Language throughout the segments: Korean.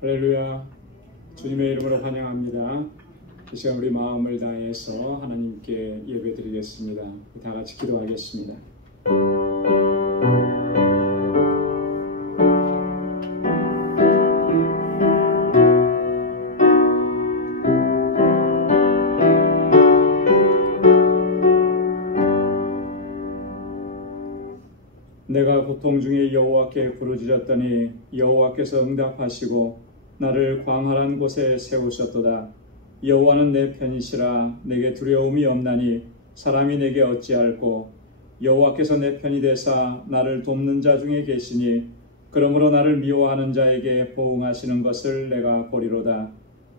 할렐루야. 주님의 이름으로 환영합니다. 이 시간 우리 마음을 다해서 하나님께 예배드리겠습니다. 다 같이 기도하겠습니다. 내가 고통 중에 여호와께 부르짖었더니 여호와께서 응답하시고 나를 광활한 곳에 세우셨도다. 여호와는 내 편이시라. 내게 두려움이 없나니 사람이 내게 어찌할꼬. 여호와께서 내 편이 되사 나를 돕는 자 중에 계시니 그러므로 나를 미워하는 자에게 보응하시는 것을 내가 보리로다.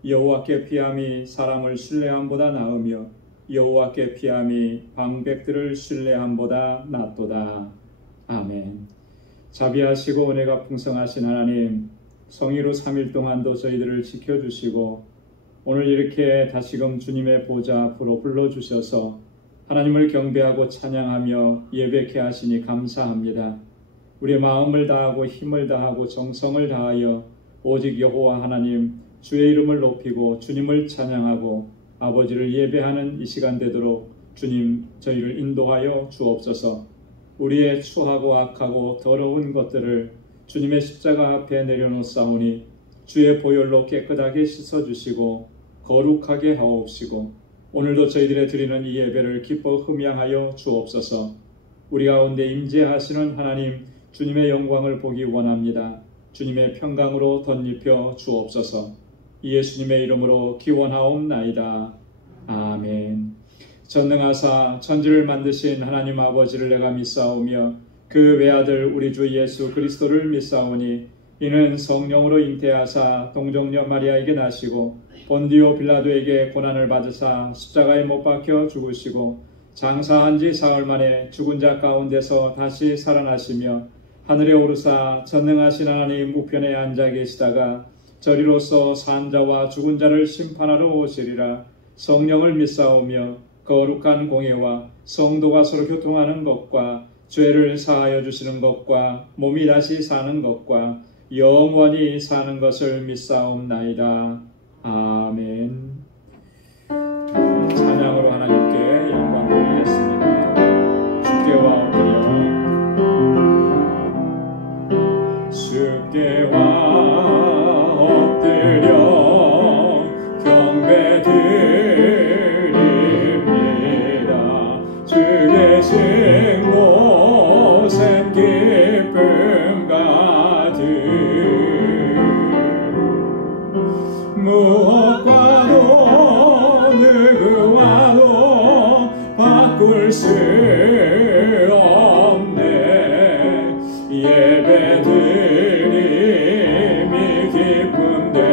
여호와께 피함이 사람을 신뢰함보다 나으며 여호와께 피함이 방백들을 신뢰함보다 낫도다. 아멘. 자비하시고 은혜가 풍성하신 하나님, 성의로 3일 동안도 저희들을 지켜주시고 오늘 이렇게 다시금 주님의 보좌 앞으로 불러주셔서 하나님을 경배하고 찬양하며 예배케 하시니 감사합니다. 우리의 마음을 다하고 힘을 다하고 정성을 다하여 오직 여호와 하나님 주의 이름을 높이고 주님을 찬양하고 아버지를 예배하는 이 시간 되도록 주님 저희를 인도하여 주옵소서. 우리의 추하고 악하고 더러운 것들을 주님의 십자가 앞에 내려놓사오니 주의 보혈로 깨끗하게 씻어주시고 거룩하게 하옵시고 오늘도 저희들의 드리는 이 예배를 기뻐 흠양하여 주옵소서. 우리 가운데 임재하시는 하나님 주님의 영광을 보기 원합니다. 주님의 평강으로 덧입혀 주옵소서. 예수님의 이름으로 기원하옵나이다. 아멘. 전능하사 천지를 만드신 하나님 아버지를 내가 믿사오며 그 외아들 우리 주 예수 그리스도를 믿사오니 이는 성령으로 잉태하사 동정녀 마리아에게 나시고 본디오 빌라도에게 고난을 받으사 십자가에 못 박혀 죽으시고 장사한 지 사흘 만에 죽은 자 가운데서 다시 살아나시며 하늘에 오르사 전능하신 하나님 우편에 앉아 계시다가 저리로서 산 자와 죽은 자를 심판하러 오시리라. 성령을 믿사오며 거룩한 공예와 성도가 서로 교통하는 것과 죄를 사하여 주시는 것과 몸이 다시 사는 것과 영원히 사는 것을 믿사옵나이다. 아멘. 찬양으로 하나님께 영광 돌리겠습니다. 주께와 엎드려 주께와 엎드려 경배드립니다. 주 계신 곳엔 기쁨 가득 무엇과도 누구와도 바꿀 수 없네. 예배드림이 기쁨됩니다.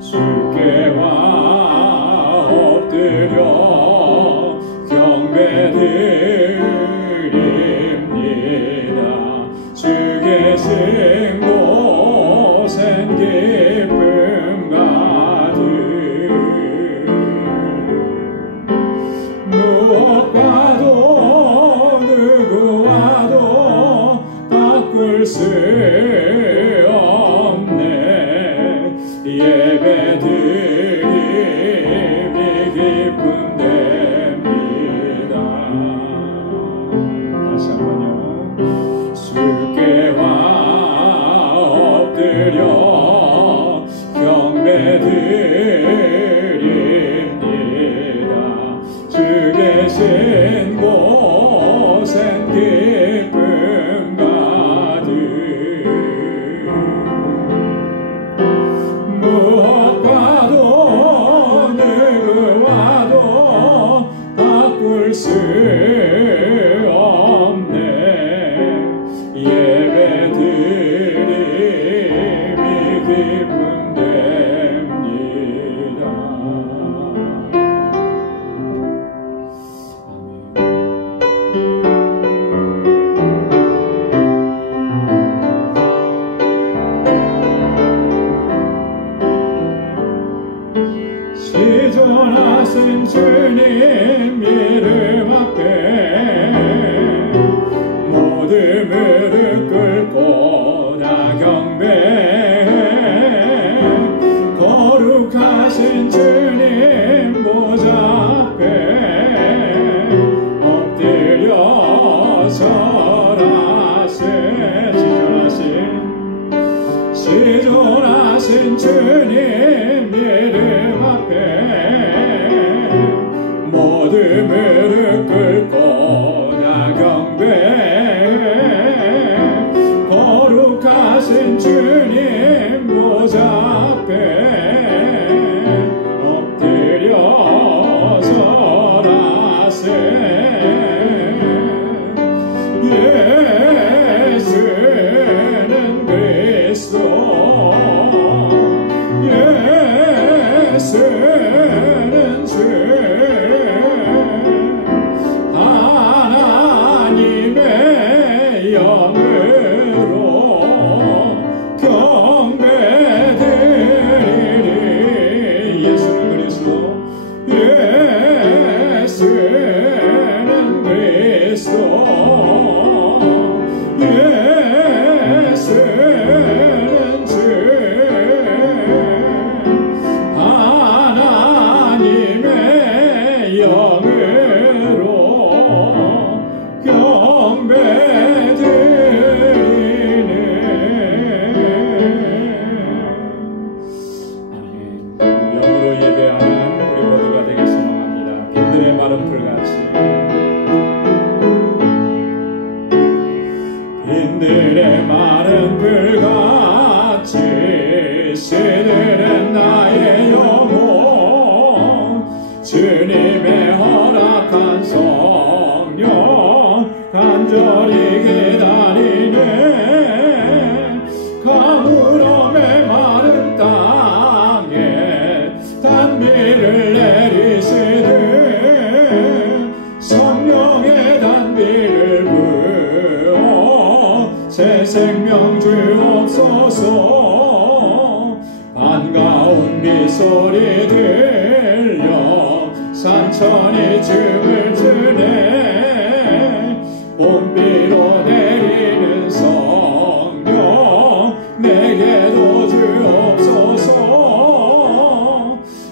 주께와 엎드려 경배드립니다. 주 계신 곳엔 기쁨 가득 무엇과도 누구와도 바꿀 수 없네. 예배드림이 기쁨됩니다. 다시 한번요. 주께와 엎드려 경배드립니다. 주 계신 곳엔 기쁨 가득 무엇과도 누구와도 바꿀 수 없네. 예배드림이 기쁨됩니다. 아멘. 거룩하신 주님 이름 앞에 모든 무릎 꿇고 다 경배해. 거룩하신 주님 보좌 앞에 엎드려 절하세. 지존하신 주님 이름 앞에 모든 무릎 꿇고 다 경배해. 거룩하신 주님 보좌 앞에 엎드려 절하세. 예수는 그리스도, 예수는 주, 하나님의 영으로 경배드리리. 예수는 그리스도, 예수는 그리스도, 예수는 주, 하나님의 영으로 경배드리네. 영으로 예배하는 우리 모두가 되길 소망합니다. 빈들의 마른 불같이, 빈들의 마른 불같이 시들은 나의 영혼, 주님의 허락한 성령 간절히 기다리네. 가물음의 마른 땅에 단비를 내리시듯 성령의 단비를 부어 새 생명 주옵소서. 반가운 미소리 들려 산천이 춤을 추네. 봄비로 내리는 성령 내게도 주옵소서.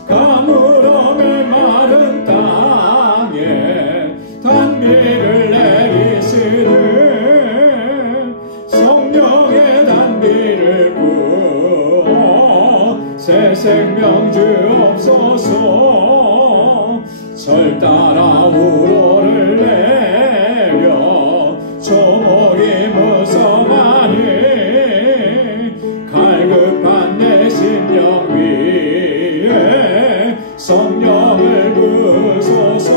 가물음의 마른 땅에 단비를 내리시듯 성령의 단비를 부어 새 생명 주옵소서. 절 따라 우로를 내려 조목이 무성하니 갈급한 내 심령 위에 성령을 부소서.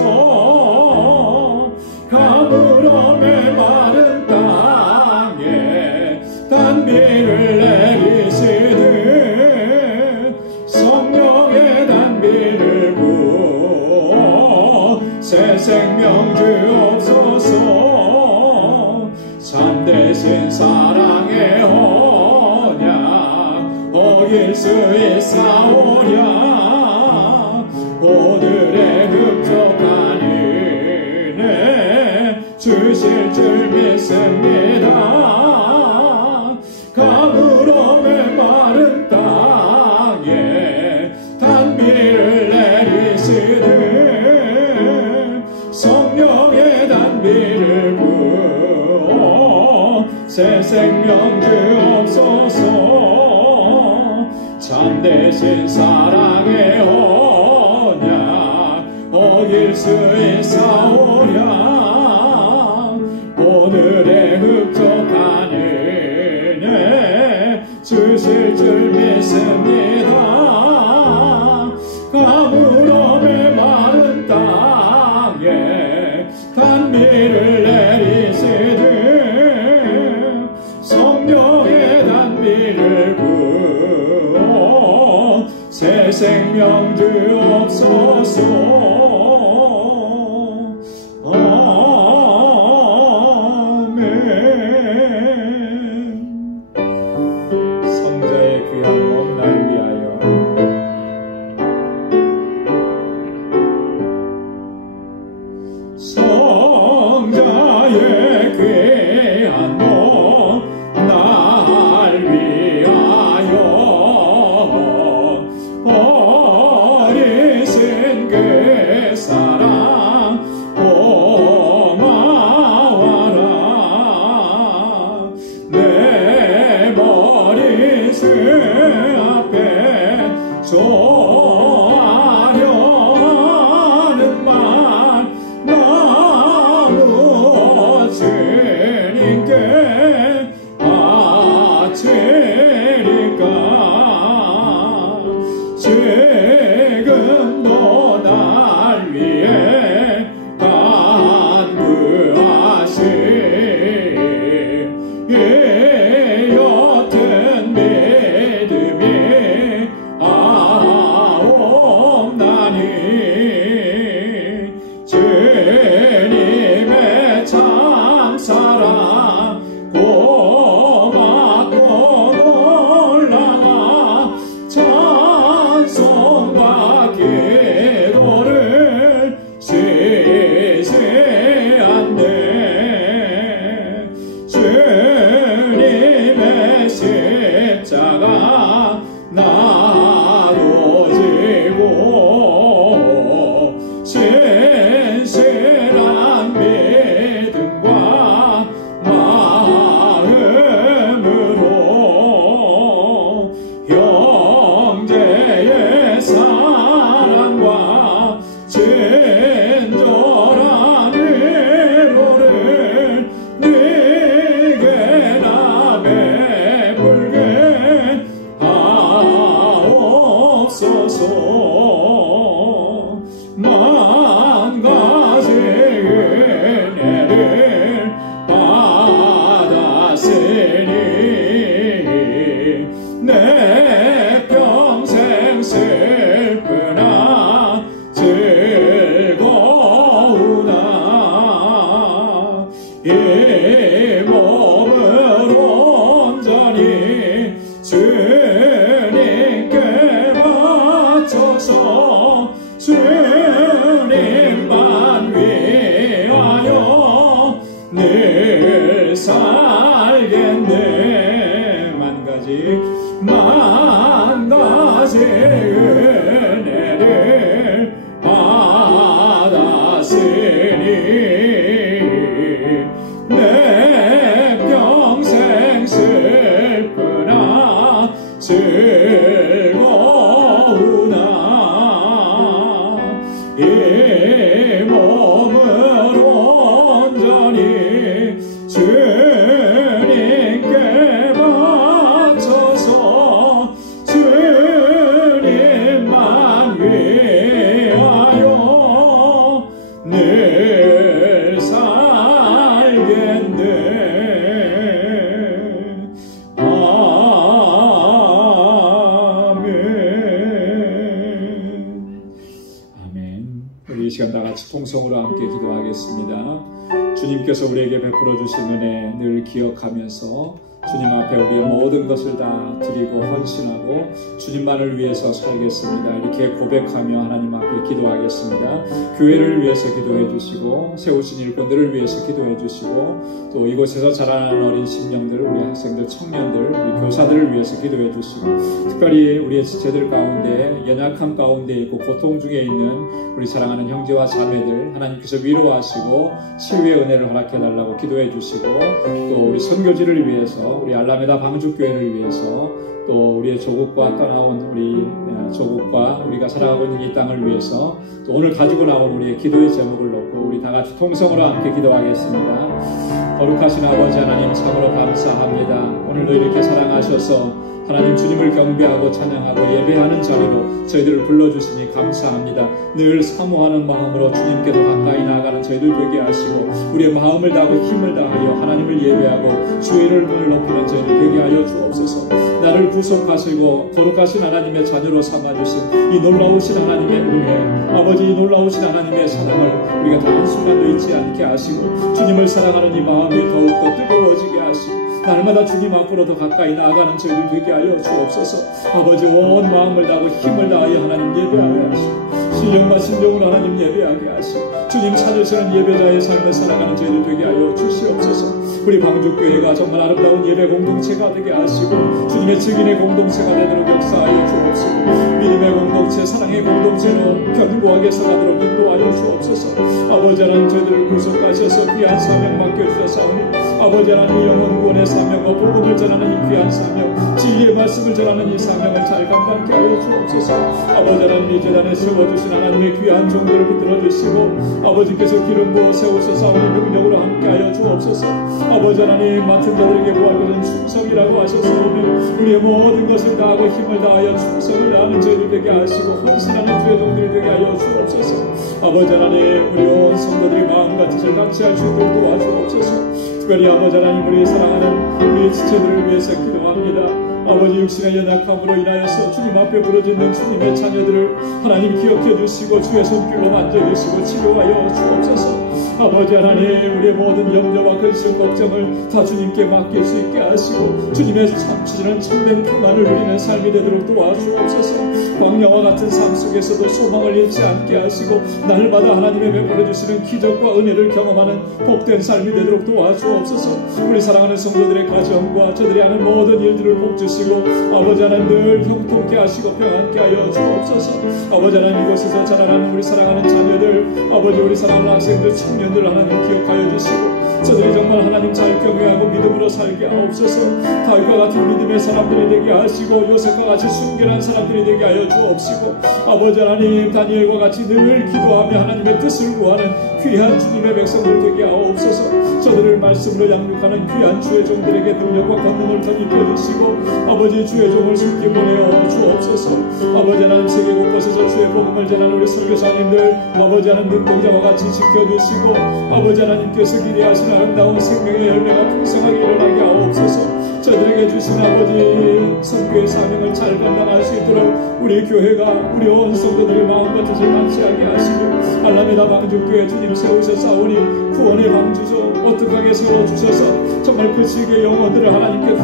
가물음의 마른 땅에 단비를 내리시듯 성령의 단비를 부어 새 생명 주옵소서. 참되신 사랑의 언약 어길 수 있사오랴. 오늘의 흡족한 은혜 주실 줄 믿습니다. 가물음의 마른 땅에 단비를 내리시듯 성령의 단비를 부어 새 생명 주옵소서. 참되신 사랑의 언약 어길 수 있사오랴. 오늘의 흡족한 은혜 주실 줄 믿습니다. 가물음의 마른 땅에 단비를 내리시듯 성령의 단비를 부어 새 생명 주옵소서. 성자의 귀한 몸 날 위하여. 나눠지고 신실한 믿음과 마음으로 형제의 사랑과 친절한 위로를 네게나 베풀게 하옵소서. 만 가지 은혜를 받았으니 내 평생 슬프나 즐거우나 이 몸을 온전히 주님께 바쳐서 주님만 위하여 늘 살겠네. 만 가지 은혜를 받았으니 내 평생 슬프나 즐거우나 이 몸을 온전히 주님께 바쳐서 주님만 위하여 늘 살겠네. 아멘. 우리 이 시간 다 같이 통성으로 함께 기도하겠습니다. 주님께서 우리에게 베풀어 주신 은혜 늘 기억하면서 주님 앞에 우리의 모든 것을 다 드리고 헌신하고 주님만을 위해서 살겠습니다. 이렇게 고백하며 하나님 앞에 기도하겠습니다. 교회를 위해서 기도해 주시고 세우신 일꾼들을 위해서 기도해 주시고 또 이곳에서 자라나는 어린 심령들, 우리 학생들, 청년들, 우리 교사들을 위해서 기도해 주시고 특별히 우리의 지체들 가운데 연약함 가운데 있고 고통 중에 있는 우리 사랑하는 형제와 자매들 하나님께서 위로하시고 치유의 은혜를 허락해 달라고 기도해 주시고 또 우리 선교지를 위해서 우리 알라메다 방주교회를 위해서 또 우리의 조국과 떠나온 우리 조국과 우리가 살아가고 있는 이 땅을 위해서 또 오늘 가지고 나온 우리의 기도의 제목을 놓고 우리 다 같이 통성으로 함께 기도하겠습니다. 거룩하신 아버지 하나님 참으로 감사합니다. 오늘도 이렇게 사랑하셔서 하나님 주님을 경배하고 찬양하고 예배하는 자리로 저희들을 불러주시니 감사합니다. 늘 사모하는 마음으로 주님께도 가까이 나아가는 저희들 되게 하시고 우리의 마음을 다하고 힘을 다하여 하나님을 예배하고 주의 이름을 높이는 저희들 되게 하여 주옵소서. 나를 구속하시고 거룩하신 하나님의 자녀로 삼아주신 이 놀라우신 하나님의 은혜, 아버지 이 놀라우신 하나님의 사랑을 우리가 단 한순간도 잊지 않게 하시고 주님을 사랑하는 이 마음이 더욱더 뜨거워지게 하시고 날마다 주님 앞으로 더 가까이 나아가는 저희들 되게 하여 주옵소서. 아버지 온 마음을 다하고 힘을 다하여 하나님 예배하게 하시고 신령과 신령으로 하나님 예배하게 하시고 주님 찾으시는 예배자의 삶을 살아가는 저희들 되게 하여 주시옵소서. 우리 방주교회가 정말 아름다운 예배 공동체가 되게 하시고 주님의 증인의 공동체가 되도록 역사하여 주옵소서. 믿음의 공동체, 사랑의 공동체로 견고하게 살아가도록 인도하여 주옵소서. 아버지 하나님 저희들을 구속하셔서 귀한 사명 맡겨주셨사오니 아버지 하나님 영혼 구원의 사명과 복음을 전하는 이 귀한 사명, 진리의 말씀을 전하는 이 사명을 잘 감당케 하여 주옵소서. 아버지 하나님 이 재단에 세워주신 하나님의 귀한 종들을 붙들어 주시고 아버지께서 기름 부어 세우셔서 우리 능력으로 함께하여 주옵소서. 아버지 하나님 맡은 자들에게 구할 것은 충성이라고 하셨사오니 우리의 모든 것을 다하고 힘을 다하여 충성을 다하는 저희들 되게 하시고 헌신하는 주의 종들이 되게 하여 주옵소서. 아버지 하나님 우리 온 성도들이 마음과 뜻을 같이할 수 있도록 도와주옵소서. 특별히 아버지 하나님 우리 사랑하는 우리 지체들을 위해서 기도합니다. 아버지 육신의 연약함으로 인하여서 주님 앞에 부르짖는 주님의 자녀들을 하나님 기억해 주시고 주의 손길로 만져주시고 치료하여 주옵소서. 아버지 하나님, 우리의 모든 염려와 근심 걱정을 다 주님께 맡길 수 있게 하시고 주님의 주시는 참된 평안을 누리는 삶이 되도록 도와주옵소서. 광야와 같은 삶 속에서도 소망을 잃지 않게 하시고 날마다 하나님의 베풀어 주시는 기적과 은혜를 경험하는 복된 삶이 되도록 도와주옵소서. 우리 사랑하는 성도들의 가정과 저들이 하는 모든 일들을 복 주시고 아버지 하나님 늘 형통케 하시고 평안케 하여 주옵소서. 아버지 하나님, 이곳에서 자라나는 우리 사랑하는 자녀들, 아버지 우리 사랑하는 학생들, 청년들 하나님 기억하여 주시고 저들이 정말 하나님 잘 경외하고 믿음으로 살게 하옵소서. 다윗과 같은 믿음의 사람들이 되게 하시고 요셉과 같이 순결한 사람들이 되게 하여 주옵시고 아버지 하나님, 다니엘과 같이 늘 기도하며 하나님의 뜻을 구하는 귀한 주님의 백성들 되게 하옵소서. 저들을 말씀으로 양육하는 귀한 주의 종들에게 능력과 권능을 덧입혀 주시고 아버지 주의 종을 숨게 보내어 주옵소서. 아버지 하나님, 세계 곳곳에서 주의 복음을 전하는 우리 선교사님들 아버지 하나님 눈동자와 같이 지켜주시고 아버지 하나님께서 기대하시는 아름다운 생명의 열매가 풍성하게 일어나게 하옵소서. 저들에게 주신 아버지 선교의 사명을 잘 감당할 수 있도록 우리 교회가 우리 온 성도들의 마음과 뜻을 같이하게 하시고 알라메다 방주교회 주님 세우셨사오니 구원의 방주소 어떡하게 세워주셔서 정말 그 지역의 영혼들을 하나님께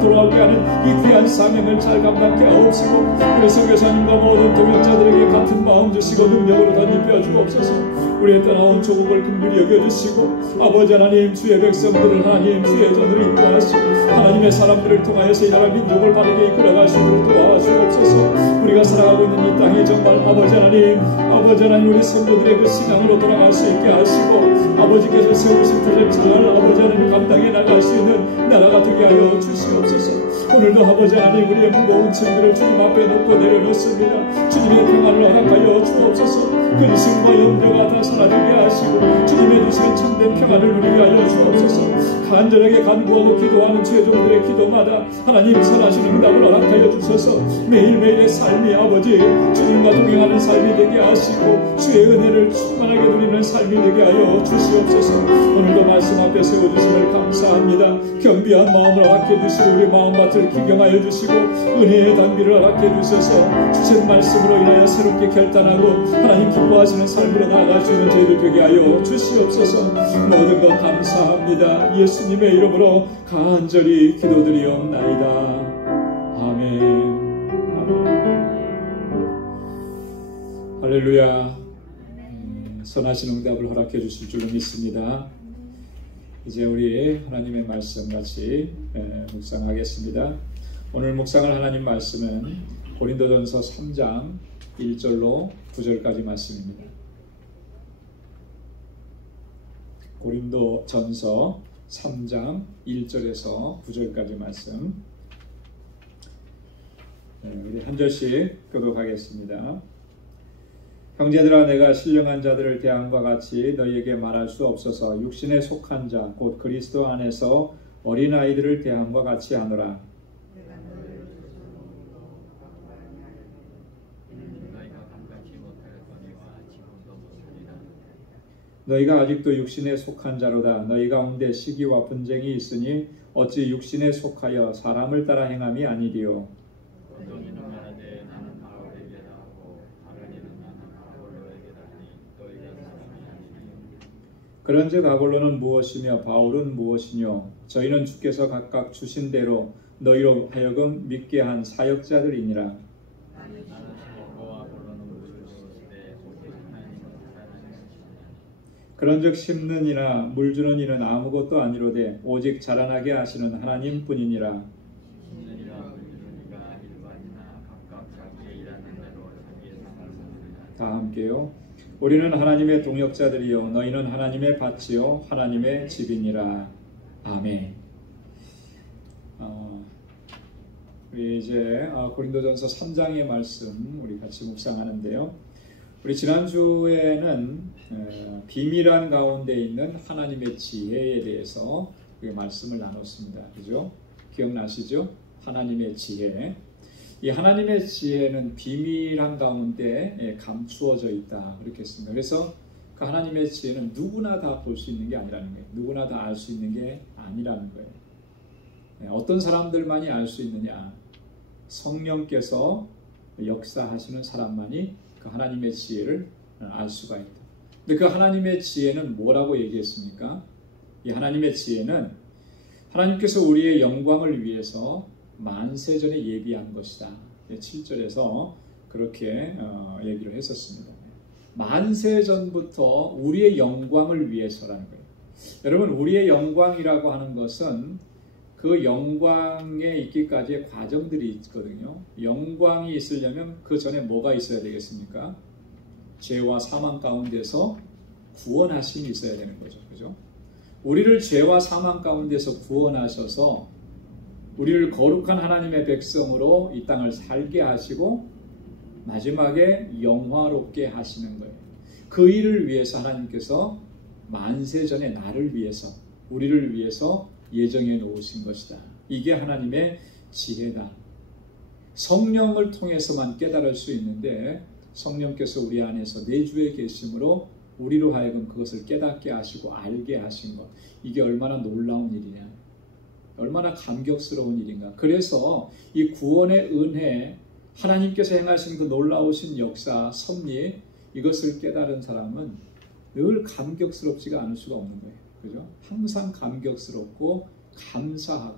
돌아오게 하는 이 귀한 사명을 잘 감당케 하옵시고 우리 선교사님과 모든 동역자들에게 같은 마음 주시고 능력으로 덧입혀 주옵소서. 우리의 떠나온 조국을 긍휼히 여겨주시고 아버지 하나님, 주의 백성들을 하나님 주의 전으로 인도하시고 하나님의 사람들을 통하여서 이 나라 민족을 바르게 이끌어가시도록 도와주옵소서. 우리가 살아가고 있는 이 땅이 정말 아버지 하나님 우리 성도들의 그 신앙으로 돌아갈 수 있게 하시고 아버지께서 세우신 뜻을 잘 아버지 하나님 감당해 나갈 수 있는 나라가 되게 하여 주시옵소서. 오늘도 아버지 하나님, 우리의 무거운 짐들을 주님 앞에 놓고 내려놓습니다. 주님의 평안을 허락하여 주옵소서. 근심과 염려가 다 사라지게 하시고 주님의 주시는 참된 평안을 누리게 하여 주옵소서. 간절하게 간구하고 기도하는 주의 종들의 기도마다 하나님 선하신 응답을 허락하여 주셔서 매일매일의 삶이 아버지 주님과 동행하는 삶이 되게 하시고 주의 은혜를 충만하게 누리는 삶이 되게 하여 주시옵소서. 오늘도 말씀 앞에 세워주심을 감사합니다. 겸비한 마음을 허락해 주시고 우리 마음밭을 기경하여 주시고 은혜의 단비를 허락해 주셔서 주신 말씀으로 인하여 새롭게 결단하고 하나님 기뻐하시는 삶으로 나아갈 수 있는 저희들 되게 하여 주시옵소서. 모든 것 감사합니다. 예수님의 이름으로 간절히 기도드리옵나이다. 아멘. 아멘. 할렐루야. 선하신 응답을 허락해 주실 줄로 믿습니다. 이제 우리 하나님의 말씀 같이 묵상하겠습니다. 오늘 묵상할 하나님 말씀은 고린도전서 3장 1절로 9절까지 말씀입니다. 고린도전서 3장 1절에서 9절까지 말씀. 우리 한 절씩 교독하겠습니다. 형제들아, 내가 신령한 자들을 대함과 같이 너희에게 말할 수 없어서 육신에 속한 자 곧 그리스도 안에서 어린아이들을 대함과 같이 하노라. 너희가 아직도 육신에 속한 자로다. 너희 가운데 시기와 분쟁이 있으니 어찌 육신에 속하여 사람을 따라 행함이 아니리요. 그런즉 아볼로는 무엇이며 바울은 무엇이뇨? 저희는 주께서 각각 주신 대로 너희로 하여금 믿게 한 사역자들이니라. 그런즉 심는 이나 물주는 이는 아무것도 아니로되 오직 자라나게 하시는 하나님뿐이니라. 다 함께요. 우리는 하나님의 동역자들이요 너희는 하나님의 밭이요 하나님의 집이니라. 아멘. 우리 이제 고린도전서 3장의 말씀 우리 같이 묵상하는데요. 우리 지난주에는 비밀한 가운데 있는 하나님의 지혜에 대해서 말씀을 나눴습니다. 그죠? 기억나시죠? 하나님의 지혜. 이 하나님의 지혜는 비밀한 가운데 감추어져 있다. 그렇게 했습니다. 그래서 그 하나님의 지혜는 누구나 다 볼 수 있는 게 아니라는 거예요. 누구나 다 알 수 있는 게 아니라는 거예요. 어떤 사람들만이 알 수 있느냐? 성령께서 역사하시는 사람만이 그 하나님의 지혜를 알 수가 있다. 근데 그 하나님의 지혜는 뭐라고 얘기했습니까? 이 하나님의 지혜는 하나님께서 우리의 영광을 위해서 만세전에 예비한 것이다. 7절에서 그렇게 얘기를 했었습니다. 만세전부터 우리의 영광을 위해서라는 거예요. 여러분, 우리의 영광이라고 하는 것은 그 영광에 있기까지의 과정들이 있거든요. 영광이 있으려면 그 전에 뭐가 있어야 되겠습니까? 죄와 사망 가운데서 구원하심이 있어야 되는 거죠. 그죠? 우리를 죄와 사망 가운데서 구원하셔서 우리를 거룩한 하나님의 백성으로 이 땅을 살게 하시고 마지막에 영화롭게 하시는 거예요. 그 일을 위해서 하나님께서 만세전에 나를 위해서, 우리를 위해서 예정해 놓으신 것이다. 이게 하나님의 지혜다. 성령을 통해서만 깨달을 수 있는데 성령께서 우리 안에서 내주에 계심으로 우리로 하여금 그것을 깨닫게 하시고 알게 하신 것. 이게 얼마나 놀라운 일이냐. 얼마나 감격스러운 일인가. 그래서 이 구원의 은혜, 하나님께서 행하신 그 놀라우신 역사, 섭리, 이것을 깨달은 사람은 늘 감격스럽지가 않을 수가 없는 거예요. 그죠? 항상 감격스럽고 감사하고,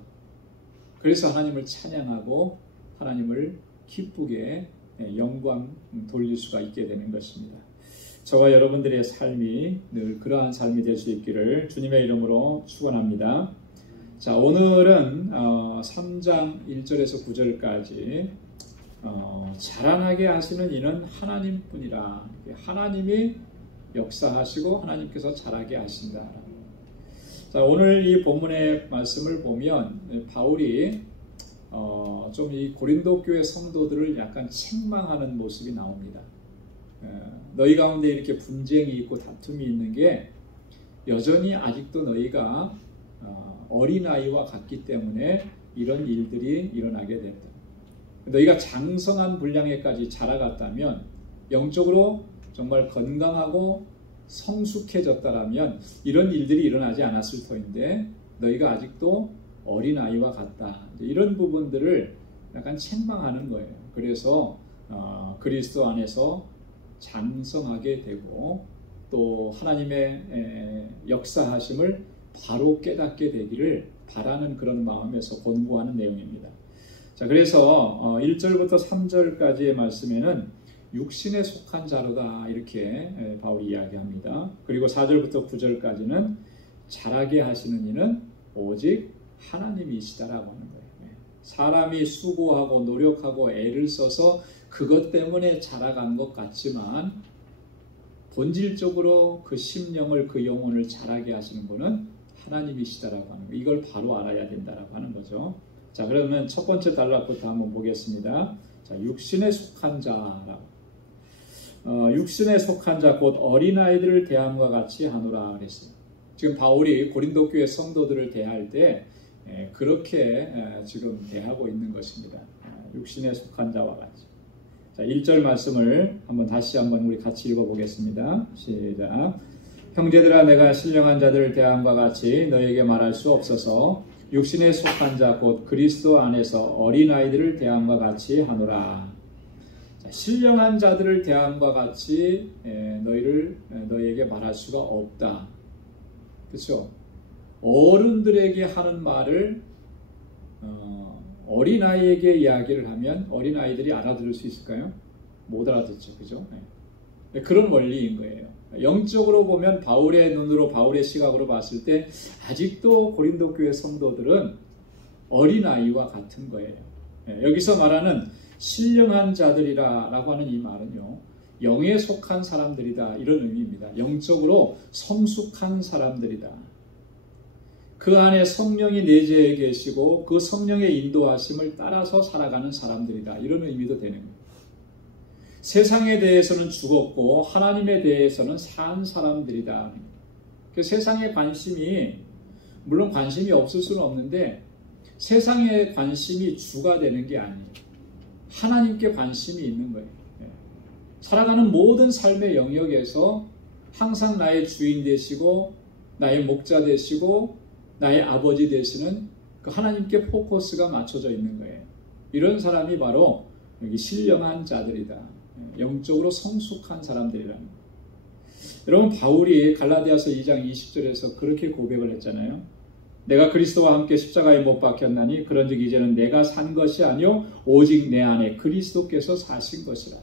그래서 하나님을 찬양하고 하나님을 기쁘게 영광 돌릴 수가 있게 되는 것입니다. 저와 여러분들의 삶이 늘 그러한 삶이 될 수 있기를 주님의 이름으로 축원합니다. 자, 오늘은 3장 1절에서 9절까지 자라나게 하시는 이는 하나님뿐이라. 하나님이 역사하시고 하나님께서 자라게 하신다. 자, 오늘 이 본문의 말씀을 보면 바울이 좀 이 고린도 교회 성도들을 약간 책망하는 모습이 나옵니다. 너희 가운데 이렇게 분쟁이 있고 다툼이 있는 게 여전히 아직도 너희가 어린아이와 같기 때문에 이런 일들이 일어나게 됐다. 너희가 장성한 분량에까지 자라갔다면, 영적으로 정말 건강하고 성숙해졌다라면 이런 일들이 일어나지 않았을 터인데 너희가 아직도 어린아이와 같다. 이런 부분들을 약간 책망하는 거예요. 그래서 그리스도 안에서 장성하게 되고 또 하나님의 역사하심을 바로 깨닫게 되기를 바라는 그런 마음에서 권고하는 내용입니다. 자, 그래서 1절부터 3절까지의 말씀에는 육신에 속한 자로다 이렇게 바울이 이야기합니다. 그리고 4절부터 9절까지는 자라게 하시는 이는 오직 하나님이시다라고 하는 거예요. 사람이 수고하고 노력하고 애를 써서 그것 때문에 자라간 것 같지만 본질적으로 그 심령을, 그 영혼을 자라게 하시는 분은 하나님이시다라고 하는 거예요. 이걸 바로 알아야 된다라고 하는 거죠. 자, 그러면 첫 번째 단락부터 한번 보겠습니다. 자, 육신에 속한 자라고. 육신에 속한 자 곧 어린아이들을 대함과 같이 하노라 그랬어요. 지금 바울이 고린도 교회 성도들을 대할 때 그렇게 지금 대하고 있는 것입니다. 육신에 속한 자와 같이. 자, 1절 말씀을 다시 한번 우리 같이 읽어보겠습니다. 시작. 형제들아, 내가 신령한 자들을 대함과 같이 너에게 말할 수 없어서 육신에 속한 자 곧 그리스도 안에서 어린아이들을 대함과 같이 하노라. 자, 신령한 자들을 대함과 같이 너희에게 말할 수가 없다. 그렇죠? 어른들에게 하는 말을 어린아이에게 이야기를 하면 어린아이들이 알아들을 수 있을까요? 못 알아듣죠. 그죠? 네. 그런 원리인 거예요. 영적으로 보면 바울의 눈으로, 바울의 시각으로 봤을 때 아직도 고린도 교회 성도들은 어린아이와 같은 거예요. 여기서 말하는 신령한 자들이라고 하는 이 말은요, 영에 속한 사람들이다 이런 의미입니다. 영적으로 성숙한 사람들이다. 그 안에 성령이 내재해 계시고 그 성령의 인도하심을 따라서 살아가는 사람들이다 이런 의미도 되는 거예요. 세상에 대해서는 죽었고 하나님에 대해서는 산 사람들이다. 그 세상에 관심이, 물론 관심이 없을 수는 없는데 세상에 관심이 주가 되는 게 아니에요. 하나님께 관심이 있는 거예요. 살아가는 모든 삶의 영역에서 항상 나의 주인 되시고 나의 목자 되시고 나의 아버지 되시는 그 하나님께 포커스가 맞춰져 있는 거예요. 이런 사람이 바로 여기 신령한 자들이다. 영적으로 성숙한 사람들이라는 거예요. 여러분 바울이 갈라디아서 2장 20절에서 그렇게 고백을 했잖아요. 내가 그리스도와 함께 십자가에 못 박혔나니 그런즉 이제는 내가 산 것이 아니요 오직 내 안에 그리스도께서 사신 것이라.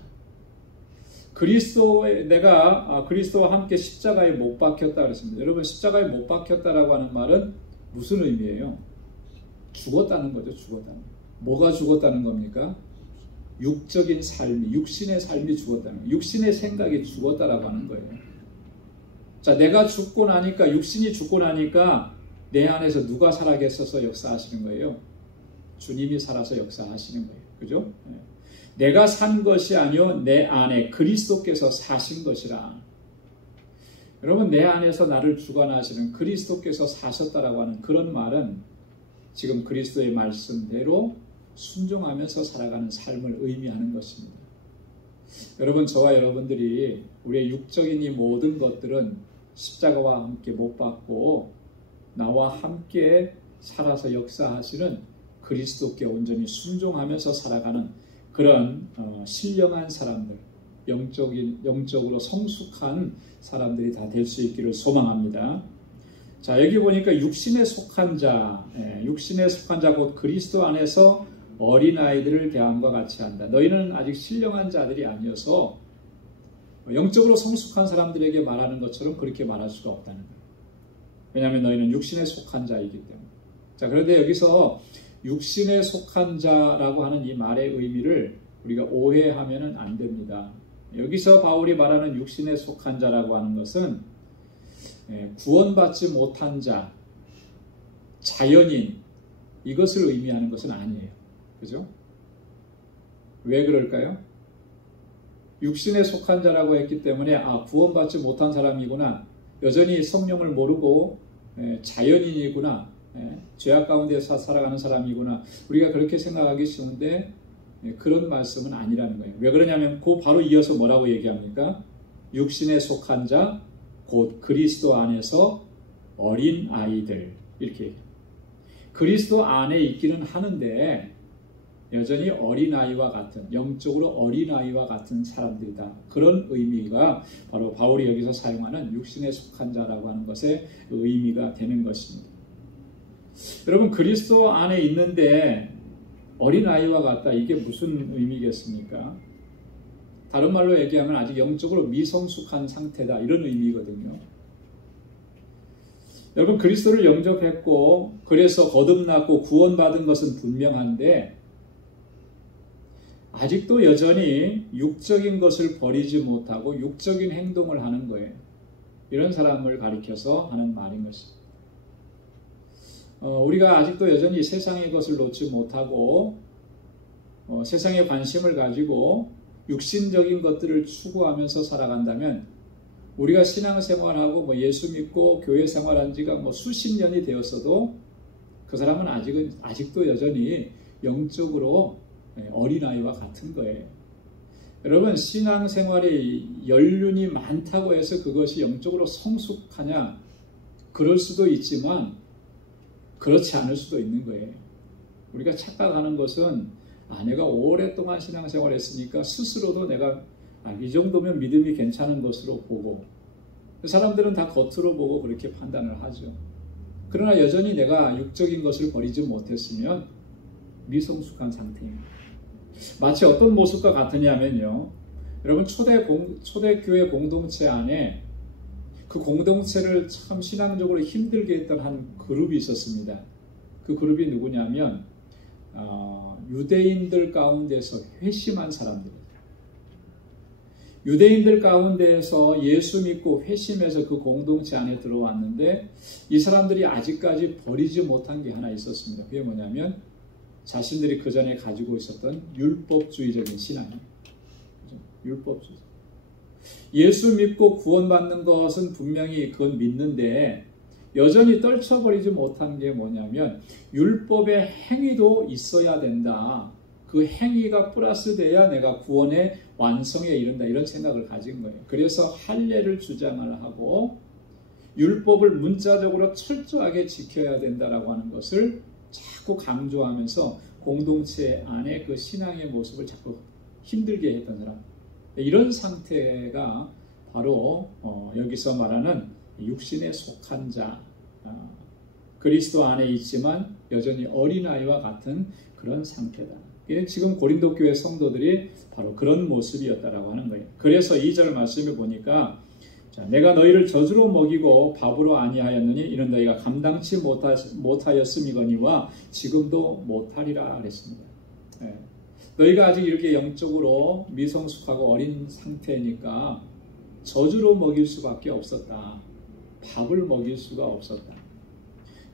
내가 그리스도와 함께 십자가에 못 박혔다 그랬습니다. 여러분 십자가에 못 박혔다라고 하는 말은 무슨 의미예요? 죽었다는 거죠. 죽었다는 거. 뭐가 죽었다는 겁니까? 육적인 삶이, 육신의 삶이 죽었다는 거예요. 육신의 생각이 죽었다라고 하는 거예요. 자, 내가 죽고 나니까, 육신이 죽고 나니까 내 안에서 누가 살아계셔서 역사하시는 거예요? 주님이 살아서 역사하시는 거예요. 그죠? 내가 산 것이 아니요 내 안에 그리스도께서 사신 것이라. 여러분 내 안에서 나를 주관하시는 그리스도께서 사셨다라고 하는 그런 말은 지금 그리스도의 말씀대로 순종하면서 살아가는 삶을 의미하는 것입니다. 여러분 저와 여러분들이 우리의 육적인 이 모든 것들은 십자가와 함께 못 박고 나와 함께 살아서 역사하시는 그리스도께 온전히 순종하면서 살아가는 그런 신령한 사람들, 영적으로 성숙한 사람들이 다 될 수 있기를 소망합니다. 자, 여기 보니까 육신에 속한 자 곧 그리스도 안에서 어린아이들을 대함과 같이 한다. 너희는 아직 신령한 자들이 아니어서 영적으로 성숙한 사람들에게 말하는 것처럼 그렇게 말할 수가 없다는 거예요. 왜냐하면 너희는 육신에 속한 자이기 때문에. 자, 그런데 여기서 육신에 속한 자라고 하는 이 말의 의미를 우리가 오해하면 안 됩니다. 여기서 바울이 말하는 육신에 속한 자라고 하는 것은 구원받지 못한 자, 자연인 이것을 의미하는 것은 아니에요. 그죠? 왜 그럴까요? 육신에 속한 자라고 했기 때문에 구원받지 못한 사람이구나. 여전히 성령을 모르고 자연인이구나. 죄악 가운데서 살아가는 사람이구나. 우리가 그렇게 생각하기 쉬운데 그런 말씀은 아니라는 거예요. 왜 그러냐면 그 바로 이어서 뭐라고 얘기합니까? 육신에 속한 자, 곧 그리스도 안에서 어린 아이들 이렇게 얘기해요. 그리스도 안에 있기는 하는데 여전히 어린아이와 같은, 영적으로 어린아이와 같은 사람들이다. 그런 의미가 바로 바울이 여기서 사용하는 육신에 속한 자라고 하는 것의 의미가 되는 것입니다. 여러분 그리스도 안에 있는데 어린아이와 같다. 이게 무슨 의미겠습니까? 다른 말로 얘기하면 아직 영적으로 미성숙한 상태다. 이런 의미거든요. 여러분 그리스도를 영접했고 그래서 거듭났고 구원받은 것은 분명한데 아직도 여전히 육적인 것을 버리지 못하고 육적인 행동을 하는 거예요. 이런 사람을 가리켜서 하는 말인 것입니다. 우리가 아직도 여전히 세상의 것을 놓지 못하고 세상에 관심을 가지고 육신적인 것들을 추구하면서 살아간다면 우리가 신앙생활하고 예수 믿고 교회 생활한 지가 수십 년이 되었어도 그 사람은 아직도 여전히 영적으로 어린아이와 같은 거예요. 여러분 신앙생활에 연륜이 많다고 해서 그것이 영적으로 성숙하냐? 그럴 수도 있지만 그렇지 않을 수도 있는 거예요. 우리가 착각하는 것은 내가 오랫동안 신앙생활을 했으니까 스스로도 내가 이 정도면 믿음이 괜찮은 것으로 보고 사람들은 다 겉으로 보고 그렇게 판단을 하죠. 그러나 여전히 내가 육적인 것을 버리지 못했으면 미성숙한 상태입니다. 마치 어떤 모습과 같으냐면요. 여러분 초대교회 공동체 안에 그 공동체를 참 신앙적으로 힘들게 했던 한 그룹이 있었습니다. 그 그룹이 누구냐면 유대인들 가운데서 회심한 사람들입니다. 유대인들 가운데에서 예수 믿고 회심해서 그 공동체 안에 들어왔는데 이 사람들이 아직까지 버리지 못한 게 하나 있었습니다. 그게 뭐냐면 자신들이 그 전에 가지고 있었던 율법주의적인 신앙이에요. 율법주의. 예수 믿고 구원받는 것은 분명히 그건 믿는데 여전히 떨쳐버리지 못한 게 뭐냐면 율법의 행위도 있어야 된다. 그 행위가 플러스 돼야 내가 구원의 완성에 이른다. 이런 생각을 가진 거예요. 그래서 할례를 주장을 하고 율법을 문자적으로 철저하게 지켜야 된다라고 하는 것을 자꾸 강조하면서 공동체 안에 그 신앙의 모습을 자꾸 힘들게 했던 사람. 이런 상태가 바로 여기서 말하는 육신에 속한 자, 그리스도 안에 있지만 여전히 어린아이와 같은 그런 상태다. 지금 고린도 교회 성도들이 바로 그런 모습이었다라고 하는 거예요. 그래서 2절 말씀을 보니까 내가 너희를 저주로 먹이고 밥으로 아니하였느니 이는 너희가 감당치 못하였음이거니와 지금도 못하리라 그랬습니다. 너희가 아직 이렇게 영적으로 미성숙하고 어린 상태니까 저주로 먹일 수밖에 없었다. 밥을 먹일 수가 없었다.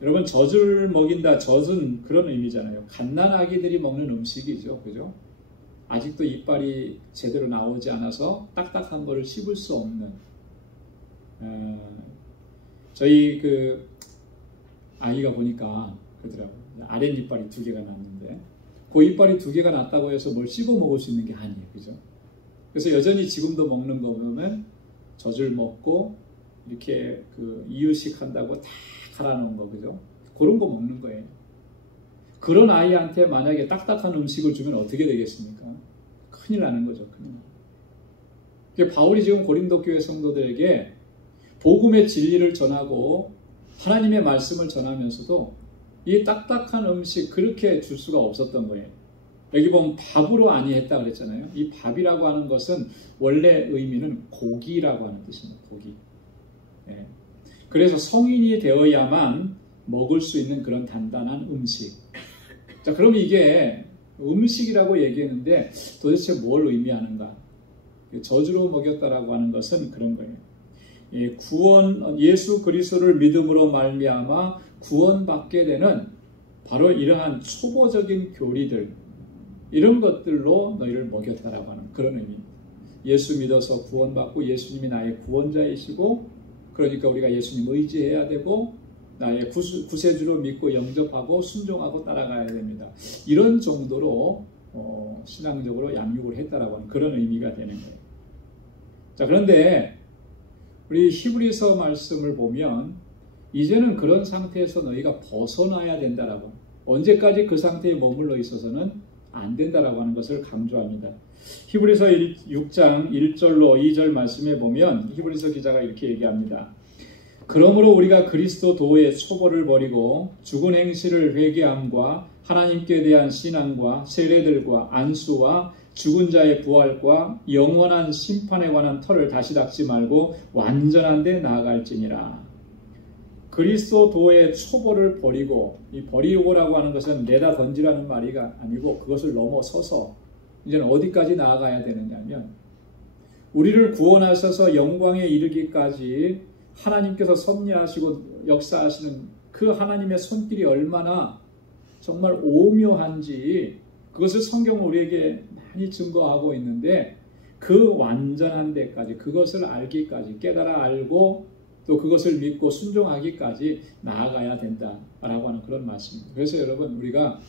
여러분, 저주를 먹인다, 젖은 그런 의미잖아요. 갓난아기들이 먹는 음식이죠. 그죠? 아직도 이빨이 제대로 나오지 않아서 딱딱한 거를 씹을 수 없는. 저희 그 아이가 보니까 그러더라고요. 아랫이빨이 2개가 났는데 그 이빨이 2개가 났다고 해서 뭘 씹어 먹을 수 있는 게 아니에요. 그죠? 그래서 여전히 지금도 먹는 거 보면 젖을 먹고 이렇게 그 이유식 한다고 다 갈아놓은 거, 그죠? 그런 거 먹는 거예요. 그런 아이한테 만약에 딱딱한 음식을 주면 어떻게 되겠습니까? 큰일 나는 거죠. 큰일 나는. 바울이 지금 고린도 교회 성도들에게 복음의 진리를 전하고 하나님의 말씀을 전하면서도 이 딱딱한 음식 그렇게 줄 수가 없었던 거예요. 여기 보면 밥으로 아니했다 그랬잖아요. 이 밥이라고 하는 것은 원래 의미는 고기라고 하는 뜻입니다. 고기. 그래서 성인이 되어야만 먹을 수 있는 그런 단단한 음식. 자, 그럼 이게 음식이라고 얘기했는데 도대체 뭘 의미하는가? 저주로 먹였다라고 하는 것은 그런 거예요. 구원, 예수 그리스도를 믿음으로 말미암아 구원받게 되는 바로 이러한 초보적인 교리들, 이런 것들로 너희를 먹였다라고 하는 그런 의미입니다. 예수 믿어서 구원받고 예수님이 나의 구원자이시고, 그러니까 우리가 예수님 의지해야 되고 나의 구세주로 믿고 영접하고 순종하고 따라가야 됩니다. 이런 정도로 신앙적으로 양육을 했다라고 하는 그런 의미가 되는 거예요. 자, 그런데 우리 히브리서 말씀을 보면 이제는 그런 상태에서 너희가 벗어나야 된다라고, 언제까지 그 상태에 머물러 있어서는 안 된다라고 하는 것을 강조합니다. 히브리서 6장 1절로 2절 말씀에 보면 히브리서 기자가 이렇게 얘기합니다. 그러므로 우리가 그리스도 도의 초보를 버리고 죽은 행실을 회개함과 하나님께 대한 신앙과 세례들과 안수와 죽은 자의 부활과 영원한 심판에 관한 터를 다시 닦지 말고 완전한 데 나아갈지니라. 그리스도의 초보를 버리고, 이 버리고라고 하는 것은 내다 던지라는 말이 아니고 그것을 넘어서서 이제는 어디까지 나아가야 되느냐면 우리를 구원하셔서 영광에 이르기까지 하나님께서 섭리하시고 역사하시는 그 하나님의 손길이 얼마나 정말 오묘한지 그것을 성경은 우리에게 많이 증거하고 있는데, 그 완전한 데까지, 그것을 알기까지, 깨달아 알고 또 그것을 믿고 순종하기까지 나아가야 된다라고 하는 그런 말씀입니다. 그래서 여러분, 우리가